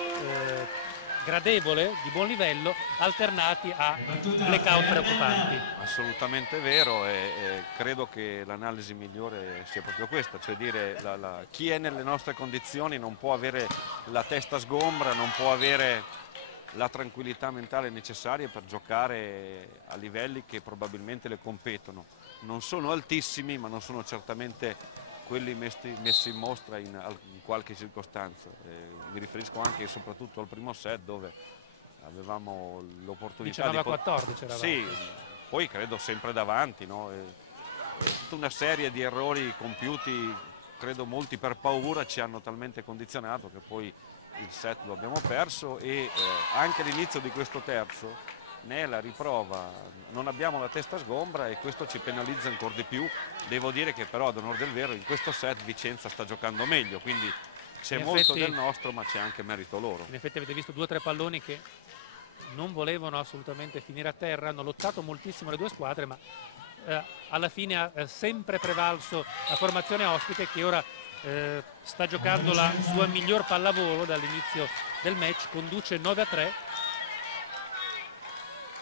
gradevole, di buon livello, alternati a blackout preoccupanti. Assolutamente vero, e credo che l'analisi migliore sia proprio questa, cioè dire chi è nelle nostre condizioni non può avere la testa sgombra, non può avere la tranquillità mentale necessaria per giocare a livelli che probabilmente le competono. Non sono altissimi, ma non sono certamente quelli messi in mostra in qualche circostanza. Mi riferisco anche e soprattutto al primo set, dove avevamo l'opportunità di... 14 eravamo. Sì, poi credo sempre davanti, no? Tutta una serie di errori compiuti, credo molti per paura, ci hanno talmente condizionato che poi il set lo abbiamo perso, e anche all'inizio di questo terzo ne è la riprova, non abbiamo la testa sgombra e questo ci penalizza ancora di più. Devo dire che però ad onor del vero in questo set Vicenza sta giocando meglio, quindi c'è molto del nostro, ma c'è anche merito loro. In effetti avete visto 2 o 3 palloni che non volevano assolutamente finire a terra, hanno lottato moltissimo le due squadre, ma alla fine ha sempre prevalso la formazione ospite, che ora sta giocando la sua miglior pallavolo dall'inizio del match, conduce 9-3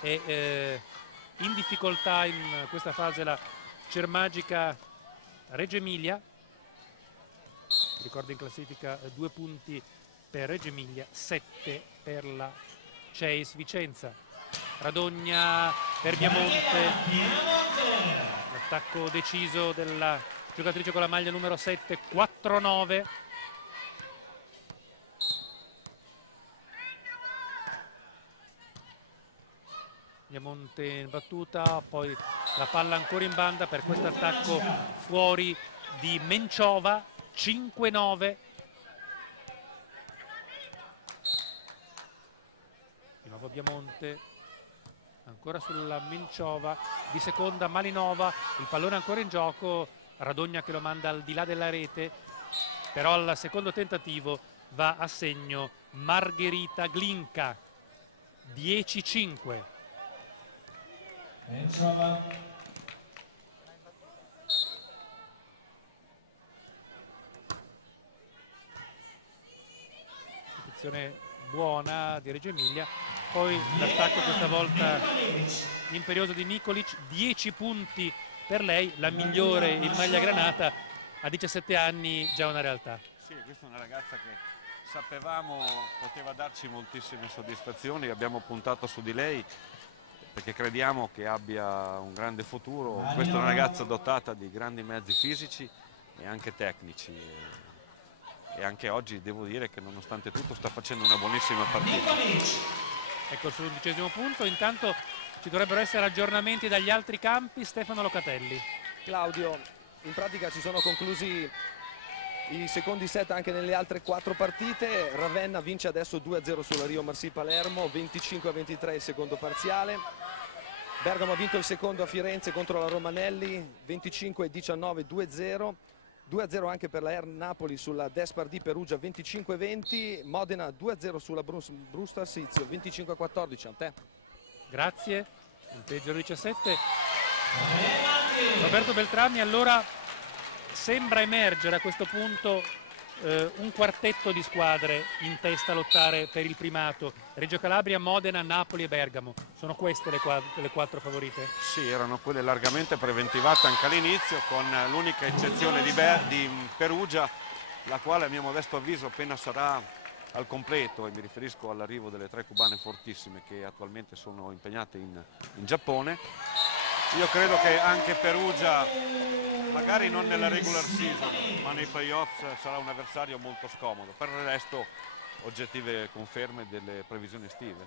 e in difficoltà in questa fase la Cermagica Reggio Emilia. Ricordo in classifica 2 punti per Reggio Emilia, 7 per la Chase Vicenza. Radogna per Biamonte, l'attacco deciso della giocatrice con la maglia numero 7, 4-9. Biamonte in battuta, poi la palla ancora in banda per questo attacco fuori di Menciova, 5-9. Di nuovo Biamonte, ancora sulla Menciova, di seconda Malinova, il pallone ancora in gioco, Radogna che lo manda al di là della rete, però al secondo tentativo va a segno Margherita Glinka, 10-5. Posizione buona di Reggio Emilia, poi l'attacco questa volta imperioso di Nikolic, 10 punti per lei, la migliore in maglia granata, a 17 anni già una realtà. Sì, questa è una ragazza che sapevamo poteva darci moltissime soddisfazioni, abbiamo puntato su di lei perché crediamo che abbia un grande futuro. Questa è una ragazza dotata di grandi mezzi fisici e anche tecnici, e anche oggi devo dire che nonostante tutto sta facendo una buonissima partita. Ecco il suo 11° punto. Intanto ci dovrebbero essere aggiornamenti dagli altri campi. Stefano Locatelli. Claudio, in pratica si sono conclusi i secondi set anche nelle altre 4 partite. Ravenna vince adesso 2-0 sulla Rio Marsi Palermo, 25-23 il secondo parziale. Bergamo ha vinto il secondo a Firenze contro la Romanelli, 25-19, 2-0. 2-0 anche per la Air Napoli sulla Despardi Perugia, 25-20. Modena 2-0 sulla Brustar Sizio, 25-14. A te. Grazie. Il peggio 17. Roberto Beltrami, allora sembra emergere a questo punto un quartetto di squadre in testa a lottare per il primato. Reggio Calabria, Modena, Napoli e Bergamo. Sono queste le 4 favorite? Sì, erano quelle largamente preventivate anche all'inizio, con l'unica eccezione di Perugia, la quale a mio modesto avviso appena sarà al completo, e mi riferisco all'arrivo delle 3 cubane fortissime che attualmente sono impegnate in Giappone. Io credo che anche Perugia, magari non nella regular season, ma nei playoff sarà un avversario molto scomodo. Per il resto, oggettive conferme delle previsioni estive.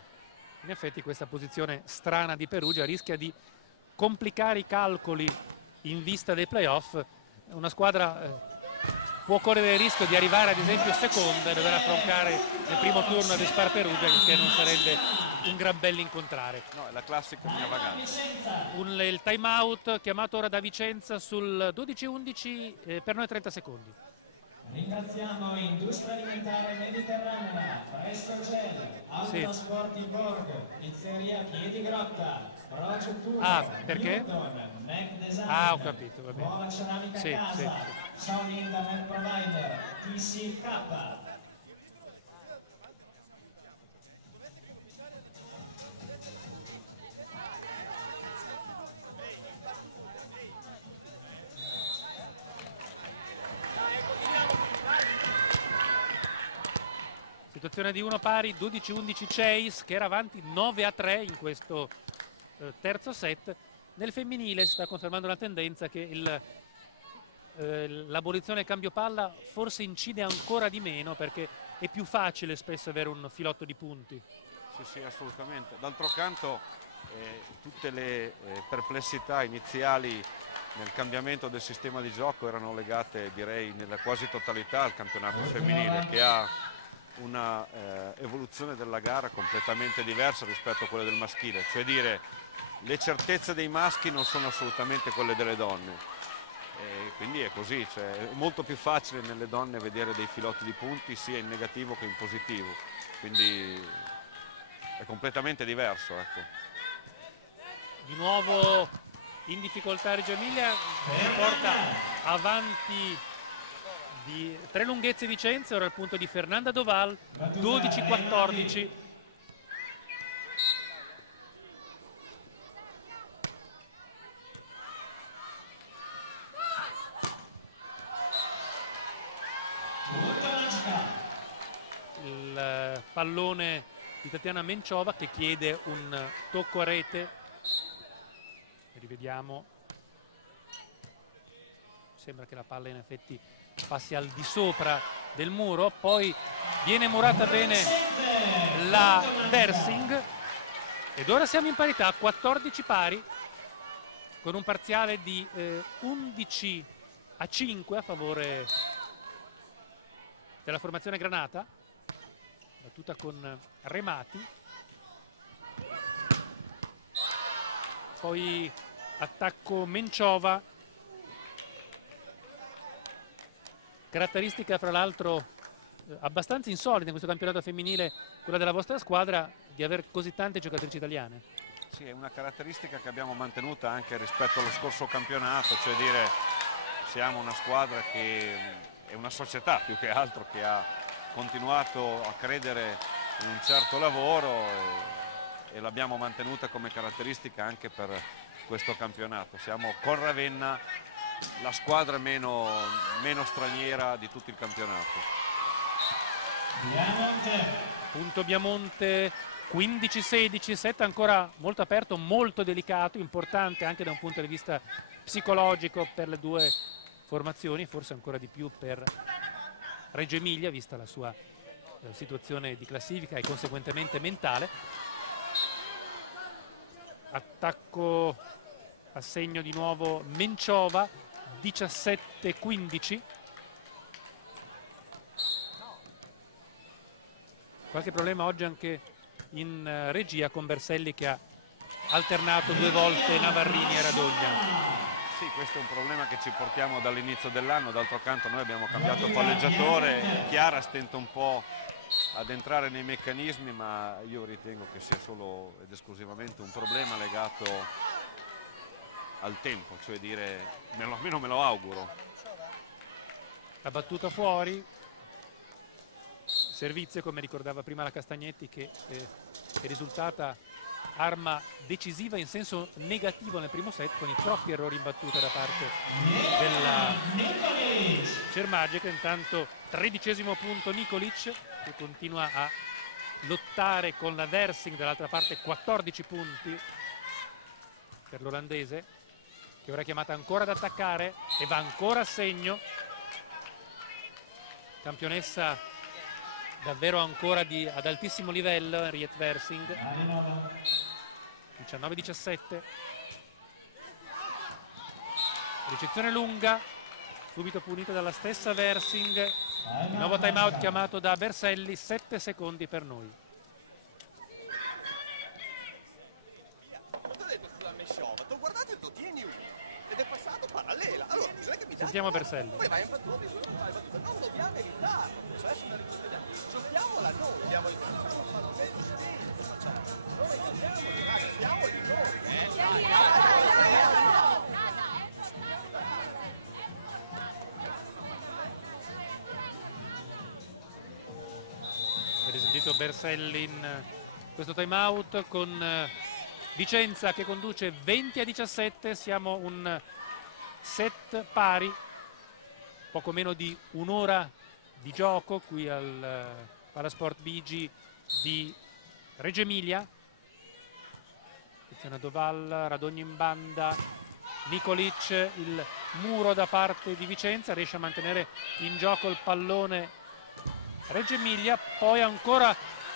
In effetti questa posizione strana di Perugia rischia di complicare i calcoli in vista dei playoff. Una squadra può correre il rischio di arrivare ad esempio seconda e dover affrontare nel primo turno ad Espar Perugia, che non sarebbe un gran bell'incontrare. No, è la classica mia vaganza. Il time out chiamato ora da Vicenza sul 12-11, per noi 30 secondi. Ringraziamo Industria Alimentare Mediterranea, Fresco Gel, Autosport Borg, Pizzeria Piedigrotta, Progettura, perché? Newton, Mac Design, ho capito, va bene. Nuova Ceramica Casa, Sony Internet Provider, TCK. Situazione di 1 pari, 12-11 Chase, che era avanti 9-3 in questo terzo set. Nel femminile si sta confermando una tendenza che l'abolizione del cambio palla forse incide ancora di meno, perché è più facile spesso avere un filotto di punti. Sì, assolutamente. D'altro canto tutte le perplessità iniziali nel cambiamento del sistema di gioco erano legate, direi, nella quasi totalità al campionato femminile, che ha una evoluzione della gara completamente diversa rispetto a quella del maschile, cioè dire, le certezze dei maschi non sono assolutamente quelle delle donne. E quindi è così, cioè, è molto più facile nelle donne vedere dei filotti di punti sia in negativo che in positivo, quindi è completamente diverso, ecco. Di nuovo in difficoltà Reggio Emilia, si porta avanti di 3 lunghezze Vicenza, ora al punto di Fernanda Doval, 12-14. Il pallone di Tatiana Menciova che chiede un tocco a rete. Rivediamo. Sembra che la palla in effetti passi al di sopra del muro, poi viene murata bene la Versing ed ora siamo in parità, 14 pari, con un parziale di 11-5 a favore della formazione granata, battuta con remati. Poi attacco Menciova, caratteristica fra l'altro abbastanza insolita in questo campionato femminile, quella della vostra squadra, di avere così tante giocatrici italiane. Sì, è una caratteristica che abbiamo mantenuta anche rispetto allo scorso campionato, cioè dire siamo una squadra che è una società più che altro che ha continuato a credere in un certo lavoro e l'abbiamo mantenuta come caratteristica anche per questo campionato. Siamo con Ravenna la squadra meno straniera di tutto il campionato. Punto Biamonte, 15-16, set ancora molto aperto, molto delicato, importante anche da un punto di vista psicologico per le due formazioni, forse ancora di più per Reggio Emilia vista la sua situazione di classifica e conseguentemente mentale. Attacco a segno di nuovo Menciova, 17-15. Qualche problema oggi anche in regia con Berselli che ha alternato 2 volte Navarrini e Radogna. Sì, questo è un problema che ci portiamo dall'inizio dell'anno, d'altro canto noi abbiamo cambiato palleggiatore, Chiara stenta un po' ad entrare nei meccanismi, ma io ritengo che sia solo ed esclusivamente un problema legato al tempo, cioè dire, almeno me lo auguro. La battuta fuori, servizio come ricordava prima la Castagnetti che è risultata arma decisiva in senso negativo nel primo set con i troppi errori in battuta da parte della Cermagica. Intanto 13° punto Nikolic che continua a lottare con la Versing, dall'altra parte 14 punti per l'olandese che ora è chiamata ancora ad attaccare e va ancora a segno. Campionessa davvero ancora ad altissimo livello, Henriette Versing. 19-17. Ricezione lunga, subito punita dalla stessa Versing. Il nuovo time out chiamato da Berselli, 7 secondi per noi. Ti ho detto sulla Menciova, ti ho guardato e ho detto tieni uno ed è passato parallela. Allora bisogna che mi sentiamo Berselli. Poi vai in battuta, non dobbiamo evitarlo. Cioè sono giochiamola noi, abbiamo il facciamo. Non aiutiamoli, ragazziamoli noi. Avete sentito Berselli in questo time out con Vicenza che conduce 20-17. Siamo un set pari, poco meno di un'ora di gioco qui al Palasport Bigi di Reggio Emilia. Tiziana Doval, Radogna in banda, Nikolic, il muro da parte di Vicenza, riesce a mantenere in gioco il pallone Reggio Emilia, poi ancora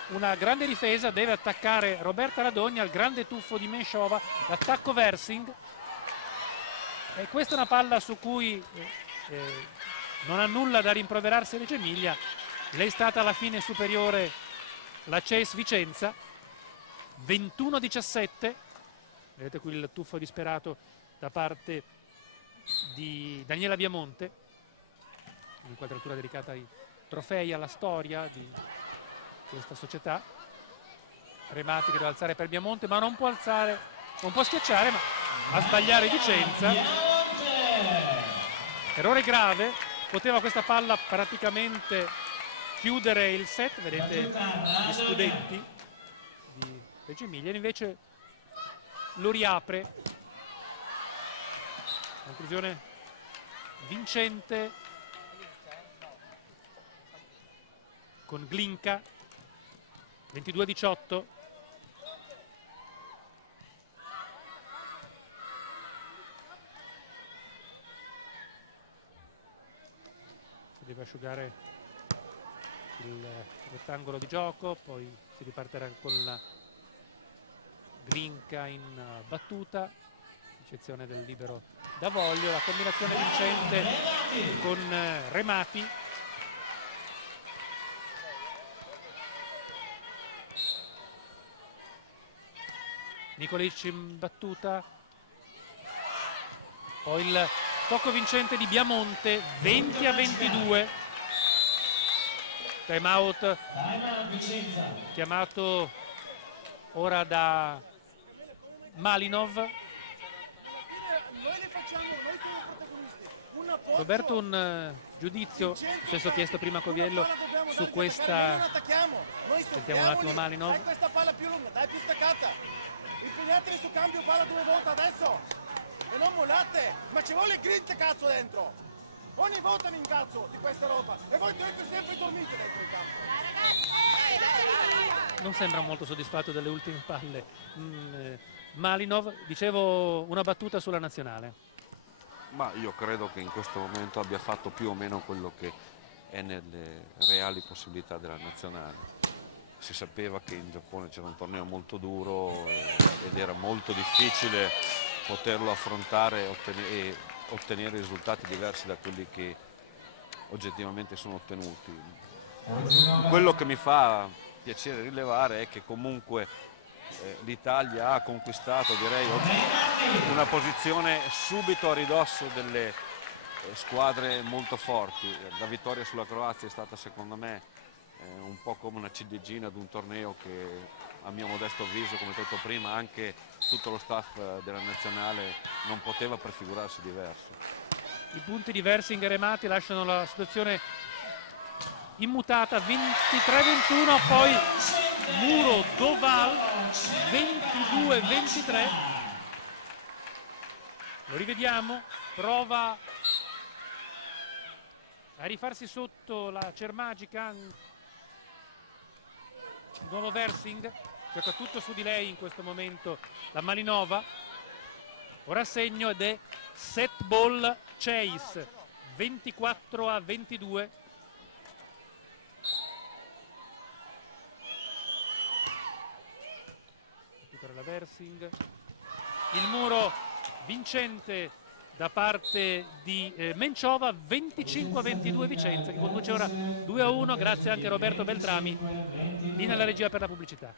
una grande difesa, deve attaccare Roberta Radogna, il grande tuffo di Menciova, l'attacco Versing e questa è una palla su cui non ha nulla da rimproverarsi Reggio Emilia. Lei è stata alla fine superiore la Chase Vicenza, 21-17. Vedete qui il tuffo disperato da parte di Daniela Biamonte, un'inquadratura dedicata ai trofei, alla storia di questa società. Remati che deve alzare per Biamonte, ma non può alzare, non può schiacciare, ma a sbagliare Vicenza. Errore grave, poteva questa palla praticamente chiudere il set, vedete gli scudetti di Reggio Emilia, invece lo riapre. Conclusione vincente con Glinka, 22-18. Deve asciugare il rettangolo di gioco, poi si ripartirà con la Glinka in battuta, eccezione del libero da Voglio, la combinazione vincente con Remati. Nikolic in battuta, poi il tocco vincente di Biamonte, 20-22. Time out chiamato ora da Malinov. Roberto, un giudizio, stesso chiesto prima a Coviello, su questa. Sentiamo un attimo Malinov. Dai questa palla più lunga, dai più staccata. Impegnatevi su cambio palla 2 volte adesso. E non mollate, ma ci vuole grinta cazzo dentro. Ogni volta mi incazzo di questa roba e voi dovete sempre dormite dentro il campo. Non sembra molto soddisfatto delle ultime palle Malinov. Dicevo, una battuta sulla nazionale. Ma io credo che in questo momento abbia fatto più o meno quello che è nelle reali possibilità della nazionale. Si sapeva che in Giappone c'era un torneo molto duro ed era molto difficile poterlo affrontare e ottenere risultati diversi da quelli che oggettivamente sono ottenuti. Quello che mi fa piacere rilevare è che comunque l'Italia ha conquistato, direi, una posizione subito a ridosso delle squadre molto forti. La vittoria sulla Croazia è stata, secondo me, un po' come una ciliegina ad un torneo che, a mio modesto avviso, come detto prima, anche tutto lo staff della nazionale non poteva prefigurarsi diverso. I punti diversi in Remati lasciano la situazione immutata, 23-21, poi Muro Doval 22-23. Lo rivediamo, prova a rifarsi sotto la Cermagica, il nuovo Versing, gioca tutto su di lei in questo momento la Malinova. Ora segno ed è set ball chase, 24-22. Per la Versing, il Muro vincente da parte di Menciova, 25-22 Vicenza, che conduce ora 2-1, grazie anche a Roberto Beltrami, lì nella regia per la pubblicità.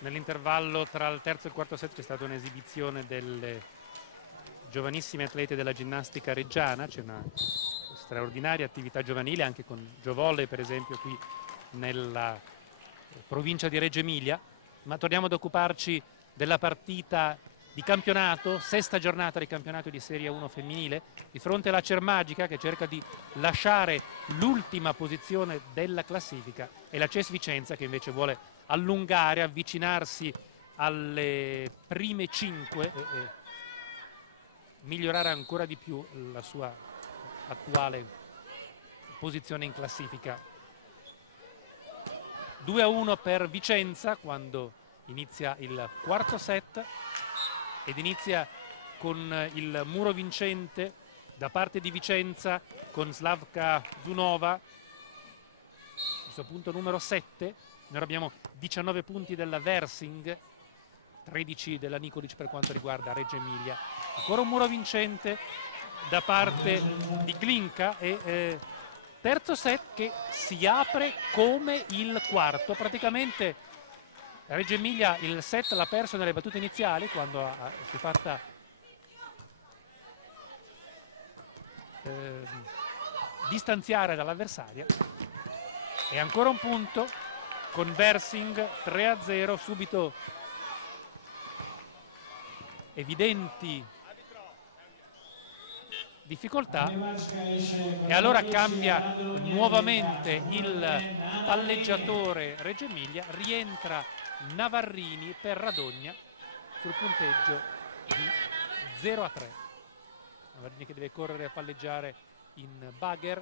Nell'intervallo tra il terzo e il quarto set c'è stata un'esibizione delle giovanissime atlete della ginnastica reggiana, c'è una straordinaria attività giovanile anche con Giovolle per esempio qui nella provincia di Reggio Emilia, ma torniamo ad occuparci della partita di campionato, sesta giornata di campionato di Serie 1 femminile, di fronte alla Cermagica che cerca di lasciare l'ultima posizione della classifica e la CES Vicenza che invece vuole allungare, avvicinarsi alle prime 5 e migliorare ancora di più la sua attuale posizione in classifica. 2-1 per Vicenza quando inizia il quarto set ed inizia con il muro vincente da parte di Vicenza con Slavka Zunova, il suo punto numero 7. Noi abbiamo 19 punti della Versing, 13 della Nikolic per quanto riguarda Reggio Emilia. Ancora un muro vincente da parte di Glinka e terzo set che si apre come il quarto. Praticamente Reggio Emilia il set l'ha perso nelle battute iniziali quando si è fatta distanziare dall'avversaria. E ancora un punto con Versing 3-0, subito evidenti difficoltà e allora cambia nuovamente il palleggiatore Reggio Emilia, rientra Navarrini per Radogna sul punteggio di 0-3. Navarrini che deve correre a palleggiare in bugger,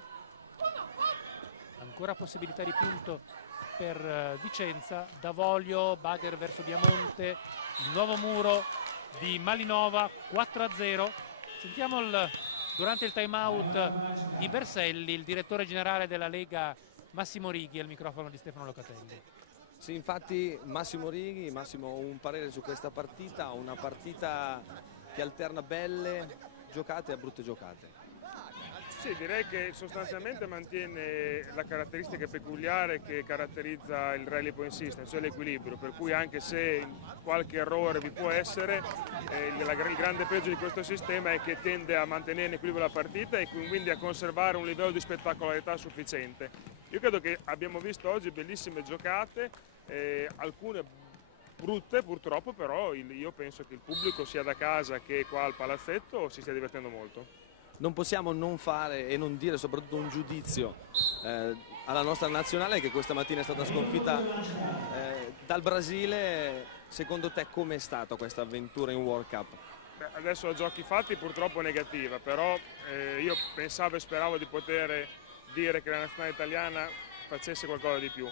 ancora possibilità di punto per Vicenza, Davolio, bugger verso Diamonte, il nuovo muro di Malinova, 4-0. Sentiamo durante il time out di Berselli il direttore generale della Lega Massimo Righi al microfono di Stefano Locatelli. Sì, infatti Massimo Righi, Massimo, un parere su questa partita, una partita che alterna belle giocate e brutte giocate. Sì, direi che sostanzialmente mantiene la caratteristica peculiare che caratterizza il rally point system, cioè l'equilibrio, per cui anche se qualche errore vi può essere, il grande pregio di questo sistema è che tende a mantenere in equilibrio la partita e quindi a conservare un livello di spettacolarità sufficiente. Io credo che abbiamo visto oggi bellissime giocate, alcune brutte purtroppo, però io penso che il pubblico sia da casa che qua al palazzetto si stia divertendo molto. Non possiamo non fare e non dire soprattutto un giudizio alla nostra nazionale che questa mattina è stata sconfitta dal Brasile. Secondo te com'è stata questa avventura in World Cup? Beh, adesso a giochi fatti purtroppo negativa, però io pensavo e speravo di poter dire che la nazionale italiana facesse qualcosa di più.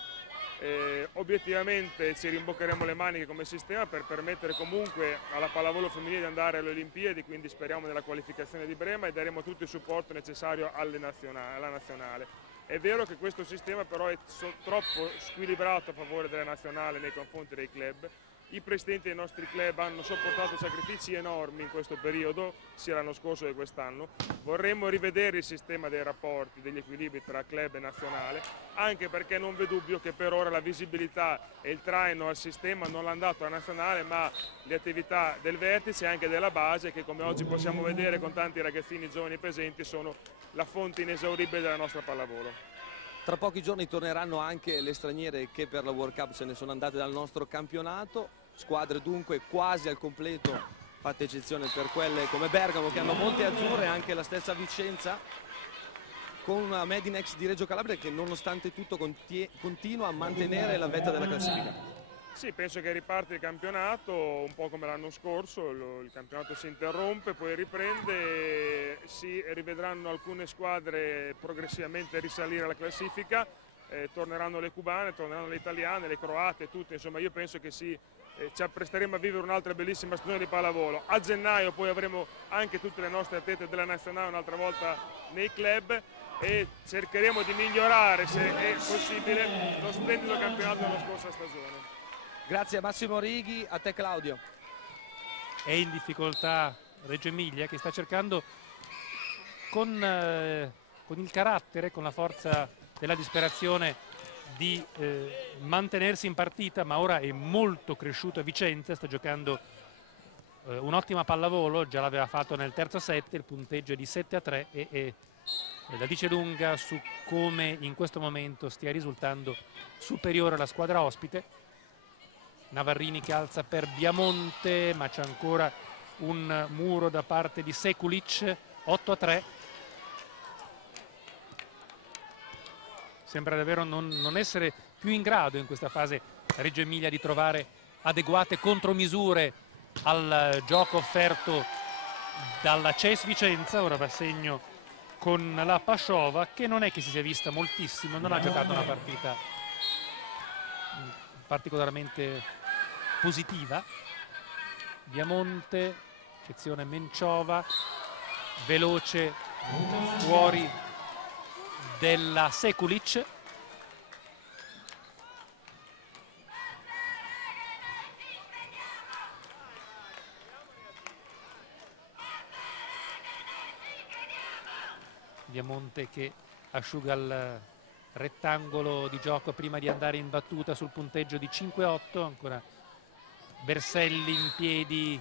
Obiettivamente ci rimboccheremo le maniche come sistema per permettere comunque alla pallavolo femminile di andare alle Olimpiadi, quindi speriamo nella qualificazione di Brema e daremo tutto il supporto necessario alla nazionale. È vero che questo sistema però è troppo squilibrato a favore della nazionale nei confronti dei club. I presidenti dei nostri club hanno sopportato sacrifici enormi in questo periodo, sia l'anno scorso che quest'anno. Vorremmo rivedere il sistema dei rapporti, degli equilibri tra club e nazionale, anche perché non v'è dubbio che per ora la visibilità e il traino al sistema non l'hanno dato alla nazionale, ma le attività del vertice e anche della base, che come oggi possiamo vedere con tanti ragazzini giovani presenti, sono la fonte inesauribile della nostra pallavolo. Tra pochi giorni torneranno anche le straniere che per la World Cup se ne sono andate dal nostro campionato, squadre dunque quasi al completo, fatta eccezione per quelle come Bergamo che hanno molte azzurre, anche la stessa Vicenza, con una Medinex di Reggio Calabria che nonostante tutto continua a mantenere la vetta della classifica. Sì, penso che riparte il campionato un po' come l'anno scorso, il campionato si interrompe, poi riprende, si rivedranno alcune squadre progressivamente risalire alla classifica, torneranno le cubane, torneranno le italiane, le croate, tutte, insomma io penso che ci appresteremo a vivere un'altra bellissima stagione di pallavolo. A gennaio poi avremo anche tutte le nostre atlete della nazionale un'altra volta nei club e cercheremo di migliorare, se è possibile, lo splendido campionato della scorsa stagione. Grazie a Massimo Righi, a te Claudio. È in difficoltà Reggio Emilia che sta cercando con il carattere, con la forza della disperazione di mantenersi in partita, ma ora è molto cresciuta Vicenza, sta giocando un'ottima pallavolo, già l'aveva fatto nel terzo set, il punteggio è di 7-3 e la dice lunga su come in questo momento stia risultando superiore la squadra ospite. Navarrini che alza per Biamonte, ma c'è ancora un muro da parte di Sekulic. 8-3. Sembra davvero non essere più in grado in questa fase Reggio Emilia di trovare adeguate contromisure al gioco offerto dalla CES Vicenza. Ora va a segno con la Pasciova, che non è che si sia vista moltissimo, non ha giocato una partita particolarmente positiva. Biamonte, eccezione Menciova, veloce fuori della Sekulic. Biamonte che asciuga il rettangolo di gioco prima di andare in battuta sul punteggio di 5-8. Ancora Berselli in piedi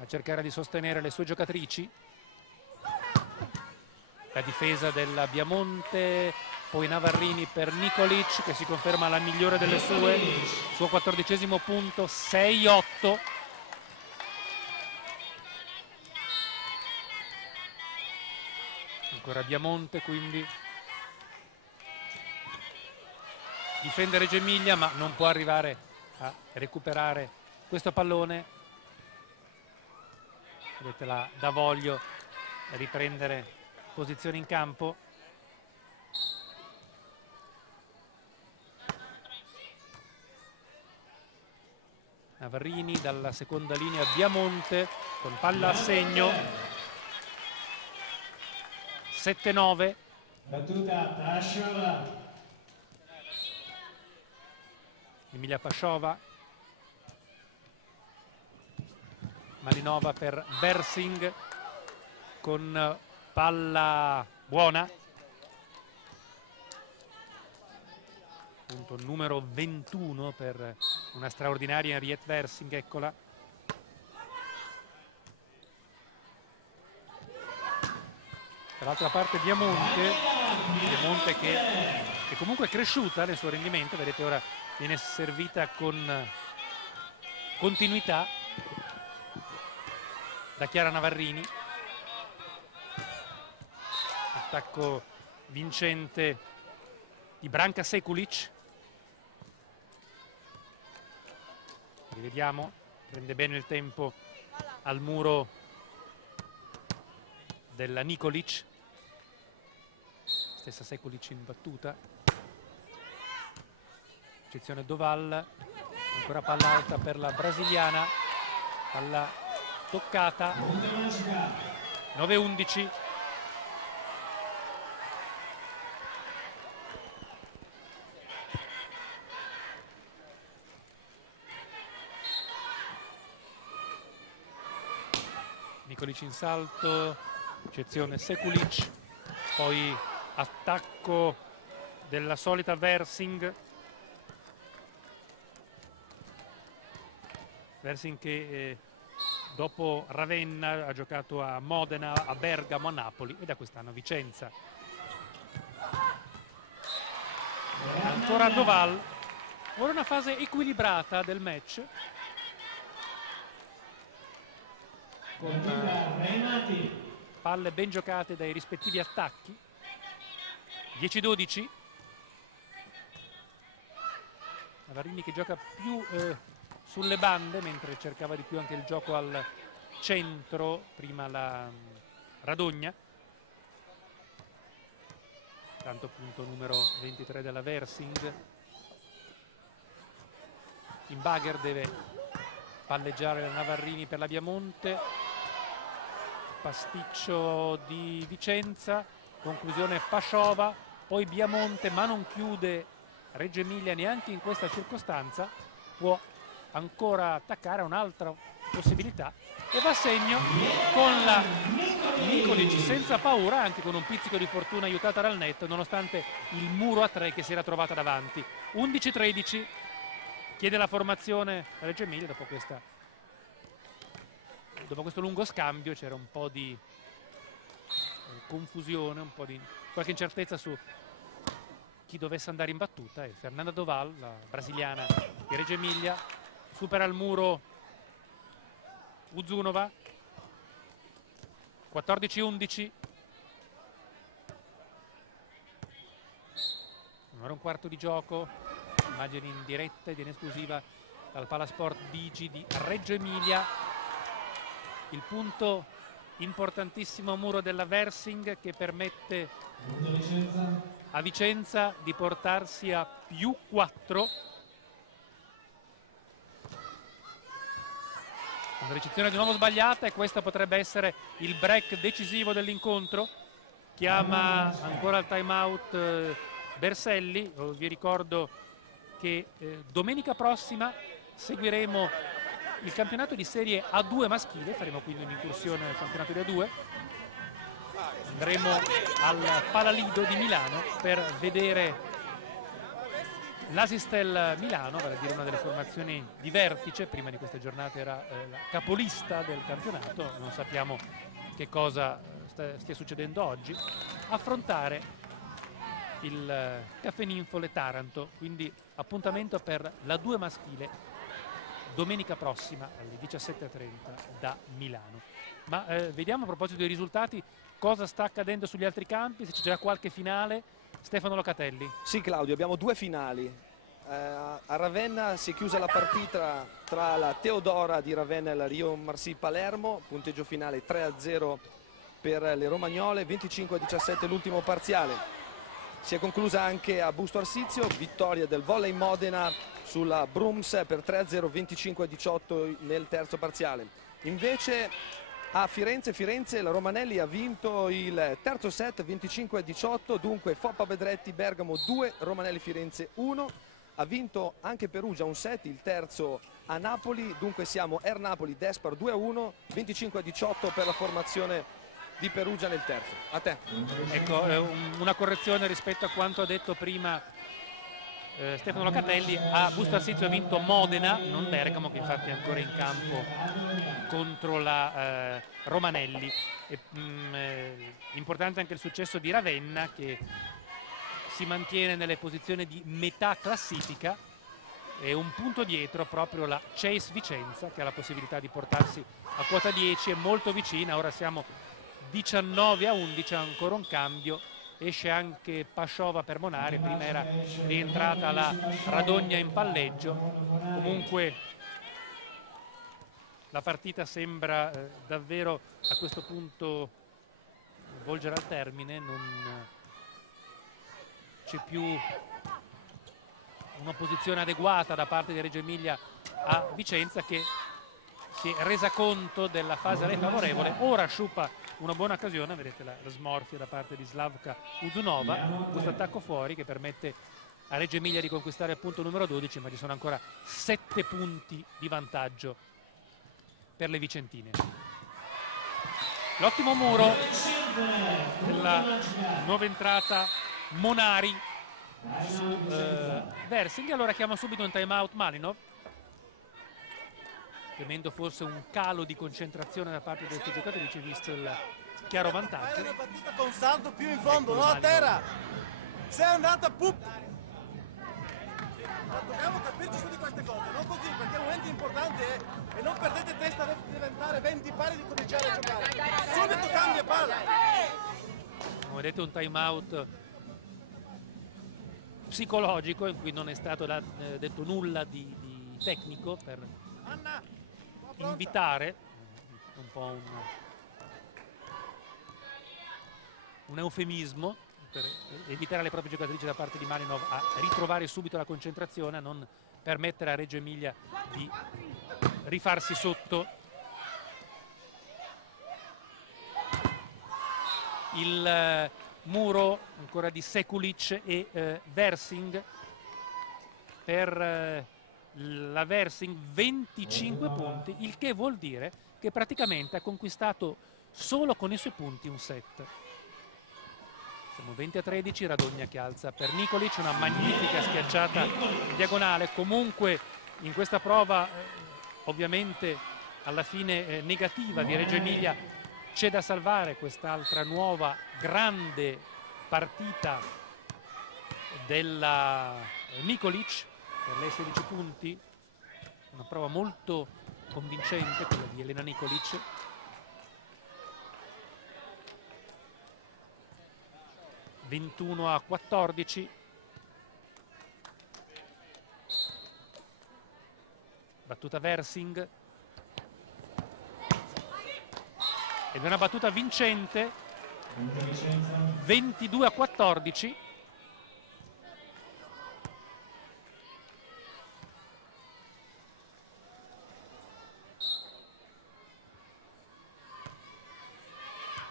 a cercare di sostenere le sue giocatrici. La difesa della Biamonte, poi Navarrini per Nikolic che si conferma la migliore delle sue, suo 14° punto, 6-8. Ancora Biamonte, quindi difende Reggio Emilia ma non può arrivare a recuperare questo pallone. Vedete la Davoglio riprendere posizione in campo. Navarrini dalla seconda linea, Biamonte con palla a segno. 7-9. Battuta Pasciova. Emilia Pasciova. Malinova per Versing con palla buona. Punto numero 21 per una straordinaria Henriette Versing, eccola. Dall'altra parte Biamonte che è comunque cresciuta nel suo rendimento, vedete ora viene servita con continuità da Chiara Navarrini. Attacco vincente di Branka Sekulic. Rivediamo, prende bene il tempo al muro della Nikolic. Stessa Sekulic in battuta. Eccezione Doval. Ancora palla alta per la brasiliana. Palla toccata. 9-11. Nikolic in salto. Eccezione Sekulic. Poi attacco della solita Versing. Versing che dopo Ravenna ha giocato a Modena, a Bergamo, a Napoli e da quest'anno a Vicenza. Ancora Doval. Ora una fase equilibrata del match, con palle ben giocate dai rispettivi attacchi. 10-12. Navarrini che gioca più sulle bande, mentre cercava di più anche il gioco al centro, prima la Radogna. Tanto punto numero 23 della Versing. In bagger deve palleggiare la Navarrini per la Biamonte. Pasticcio di Vicenza, conclusione Pasciova, poi Biamonte, ma non chiude Reggio Emilia neanche in questa circostanza. Può ancora attaccare, un'altra possibilità, e va a segno con la Nikolic senza paura, anche con un pizzico di fortuna aiutata dal netto, nonostante il muro a 3 che si era trovata davanti. 11-13, chiede la formazione Reggio Emilia dopo questo lungo scambio. C'era un po' di confusione, un po' di qualche incertezza su chi dovesse andare in battuta, e Fernanda Doval, la brasiliana di Reggio Emilia, supera il muro Uzunova. 14-11, un'ora e un quarto di gioco, immagini in diretta ed in esclusiva dal Palasport Digi di Reggio Emilia. Il punto importantissimo muro della Versing che permette a Vicenza di portarsi a +4. Una ricezione di nuovo sbagliata, e questo potrebbe essere il break decisivo dell'incontro. Chiama ancora al time out Berselli. Vi ricordo che domenica prossima seguiremo il campionato di Serie A2 maschile, faremo quindi un'incursione nel campionato di A2. Andremo al Palalido di Milano per vedere l'Asistel Milano, vale a dire una delle formazioni di vertice. Prima di queste giornate era la capolista del campionato, non sappiamo che cosa stia succedendo oggi. Affrontare il Caffeninfole Taranto, quindi appuntamento per la 2 maschile domenica prossima alle 17:30 da Milano. Ma vediamo, a proposito dei risultati, cosa sta accadendo sugli altri campi, se c'è già qualche finale. Stefano Locatelli. Sì, Claudio, abbiamo 2 finali. A Ravenna si è chiusa la partita tra la Teodora di Ravenna e la Rio Marsi Palermo, punteggio finale 3-0 per le romagnole, 25-17 l'ultimo parziale. Si è conclusa anche a Busto Arsizio, vittoria del Volley Modena sulla Brooms per 3-0, 25-18 nel terzo parziale. Invece a Firenze la Romanelli ha vinto il terzo set 25-18, dunque Foppa Bedretti Bergamo 2, Romanelli Firenze 1. Ha vinto anche Perugia un set, il terzo a Napoli, dunque siamo Napoli Despar 2-1, 25-18 per la formazione di Perugia nel terzo. A te. Ecco, una correzione rispetto a quanto ha detto prima Stefano Locatelli. A Busto Arsizio ha vinto Modena, non Bergamo, che infatti è ancora in campo contro la Romanelli. Importante anche il successo di Ravenna, che si mantiene nelle posizioni di metà classifica, e un punto dietro proprio la Chase Vicenza, che ha la possibilità di portarsi a quota 10, è molto vicina. Ora siamo 19-11, ancora un cambio. Esce anche Pasciova per Monari, prima era rientrata la Radogna in palleggio. Comunque la partita sembra davvero a questo punto volgere al termine, non c'è più un'opposizione adeguata da parte di Reggio Emilia a Vicenza, che si è resa conto della fase a lei favorevole. Ora sciupa una buona occasione, vedete la smorfia da parte di Slavka Uzunova, questo attacco fuori che permette a Reggio Emilia di conquistare il punto numero 12, ma ci sono ancora 7 punti di vantaggio per le vicentine. L'ottimo muro della nuova entrata Monari su Versing. Allora chiama subito un time out Malinov, temendo forse un calo di concentrazione da parte dei suoi giocatrici, visto il chiaro vantaggio. Fai una battuta con salto più in fondo, no a terra! Sei andata dobbiamo capirci su di queste cose, non così, perché è un momento importante e non perdete testa, deve diventare 20 pari di cominciare a giocare. Subito cambia palla! Come vedete, un time out psicologico in cui non è stato detto nulla di tecnico, per invitare un po' un eufemismo, per evitare alle proprie giocatrici da parte di Malinov a ritrovare subito la concentrazione, a non permettere a Reggio Emilia di rifarsi sotto. Il muro ancora di Sekulic e Versing per la Versing 25 punti, il che vuol dire che praticamente ha conquistato solo con i suoi punti un set. Siamo 20-13, Radogna che alza per Nikolic, una magnifica schiacciata in diagonale. Comunque in questa prova ovviamente alla fine negativa di Reggio Emilia c'è da salvare quest'altra nuova grande partita della Nikolic per lei 16 punti, una prova molto convincente quella di Elena Nikolic. (21-14). Battuta Versing ed è una battuta vincente, 22-14.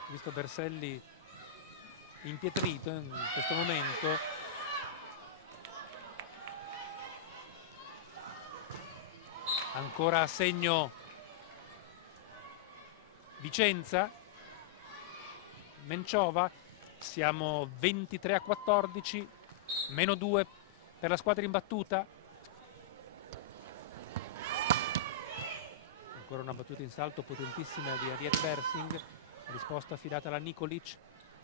Visto Berselli impietrito in questo momento, ancora a segno Vicenza, Menciova. Siamo 23-14, -2 per la squadra in battuta. Ancora una battuta in salto potentissima di Ariette Versing, risposta affidata alla Nikolic,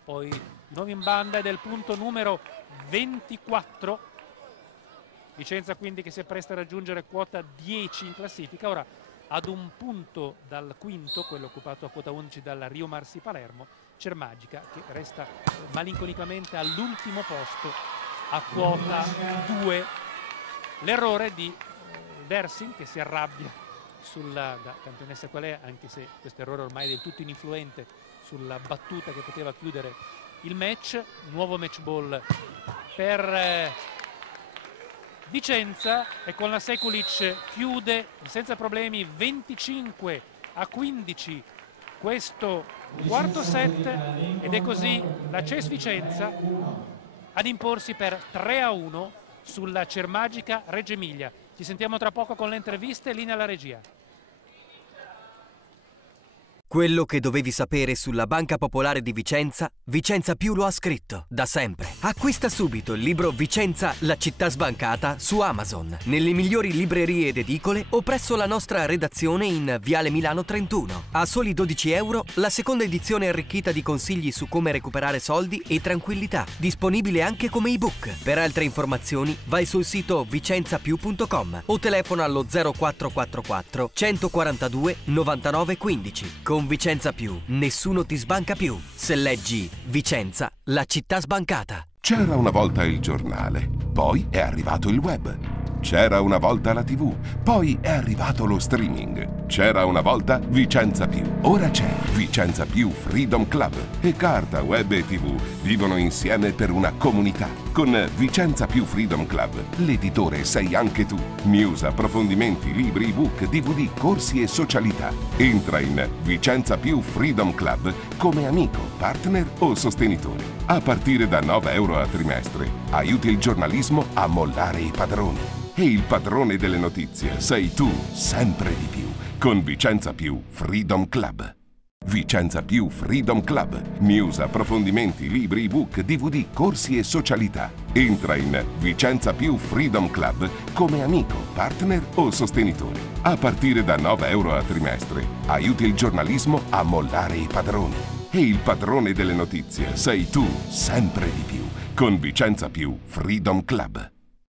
poi di nuovo in banda ed è il punto numero 24. Vicenza quindi che si appresta a raggiungere quota 10 in classifica, ora ad un punto dal quinto, quello occupato a quota 11 dalla Rio Marsi Palermo, Cermagica che resta malinconicamente all'ultimo posto a quota 2. L'errore di Versing che si arrabbia da campionessa qual è, anche se questo errore ormai è del tutto ininfluente sulla battuta che poteva chiudere il match. Nuovo match ball per Vicenza e con la Sekulic chiude senza problemi 25-15 questo quarto set ed è così la CES Vicenza ad imporsi per 3-1 sulla Cermagica Reggio Emilia. Ci sentiamo tra poco con le interviste, linea alla regia. Quello che dovevi sapere sulla Banca Popolare di Vicenza, Vicenza Più lo ha scritto, da sempre. Acquista subito il libro Vicenza, la città sbancata su Amazon, nelle migliori librerie ed edicole o presso la nostra redazione in Viale Milano 31. A soli €12 la seconda edizione arricchita di consigli su come recuperare soldi e tranquillità, disponibile anche come ebook. Per altre informazioni vai sul sito vicenzapiù.com o telefona allo 0444 142 99 15. Con Vicenza Più, nessuno ti sbanca più. Se leggi Vicenza, la città sbancata. C'era una volta il giornale, poi è arrivato il web. C'era una volta la TV, poi è arrivato lo streaming. C'era una volta Vicenza Più, ora c'è Vicenza Più Freedom Club. E carta, web e TV vivono insieme per una comunità. Con Vicenza Più Freedom Club, l'editore sei anche tu. News, approfondimenti, libri, ebook, DVD, corsi e socialità. Entra in Vicenza Più Freedom Club come amico, partner o sostenitore. A partire da €9 a trimestre, aiuti il giornalismo a mollare i padroni. E il padrone delle notizie sei tu, sempre di più, con Vicenza Più Freedom Club. Vicenza Più Freedom Club. News, approfondimenti, libri, ebook, DVD, corsi e socialità. Entra in Vicenza Più Freedom Club come amico, partner o sostenitore. A partire da €9 a trimestre, aiuti il giornalismo a mollare i padroni. E il padrone delle notizie sei tu, sempre di più, con Vicenza Più Freedom Club.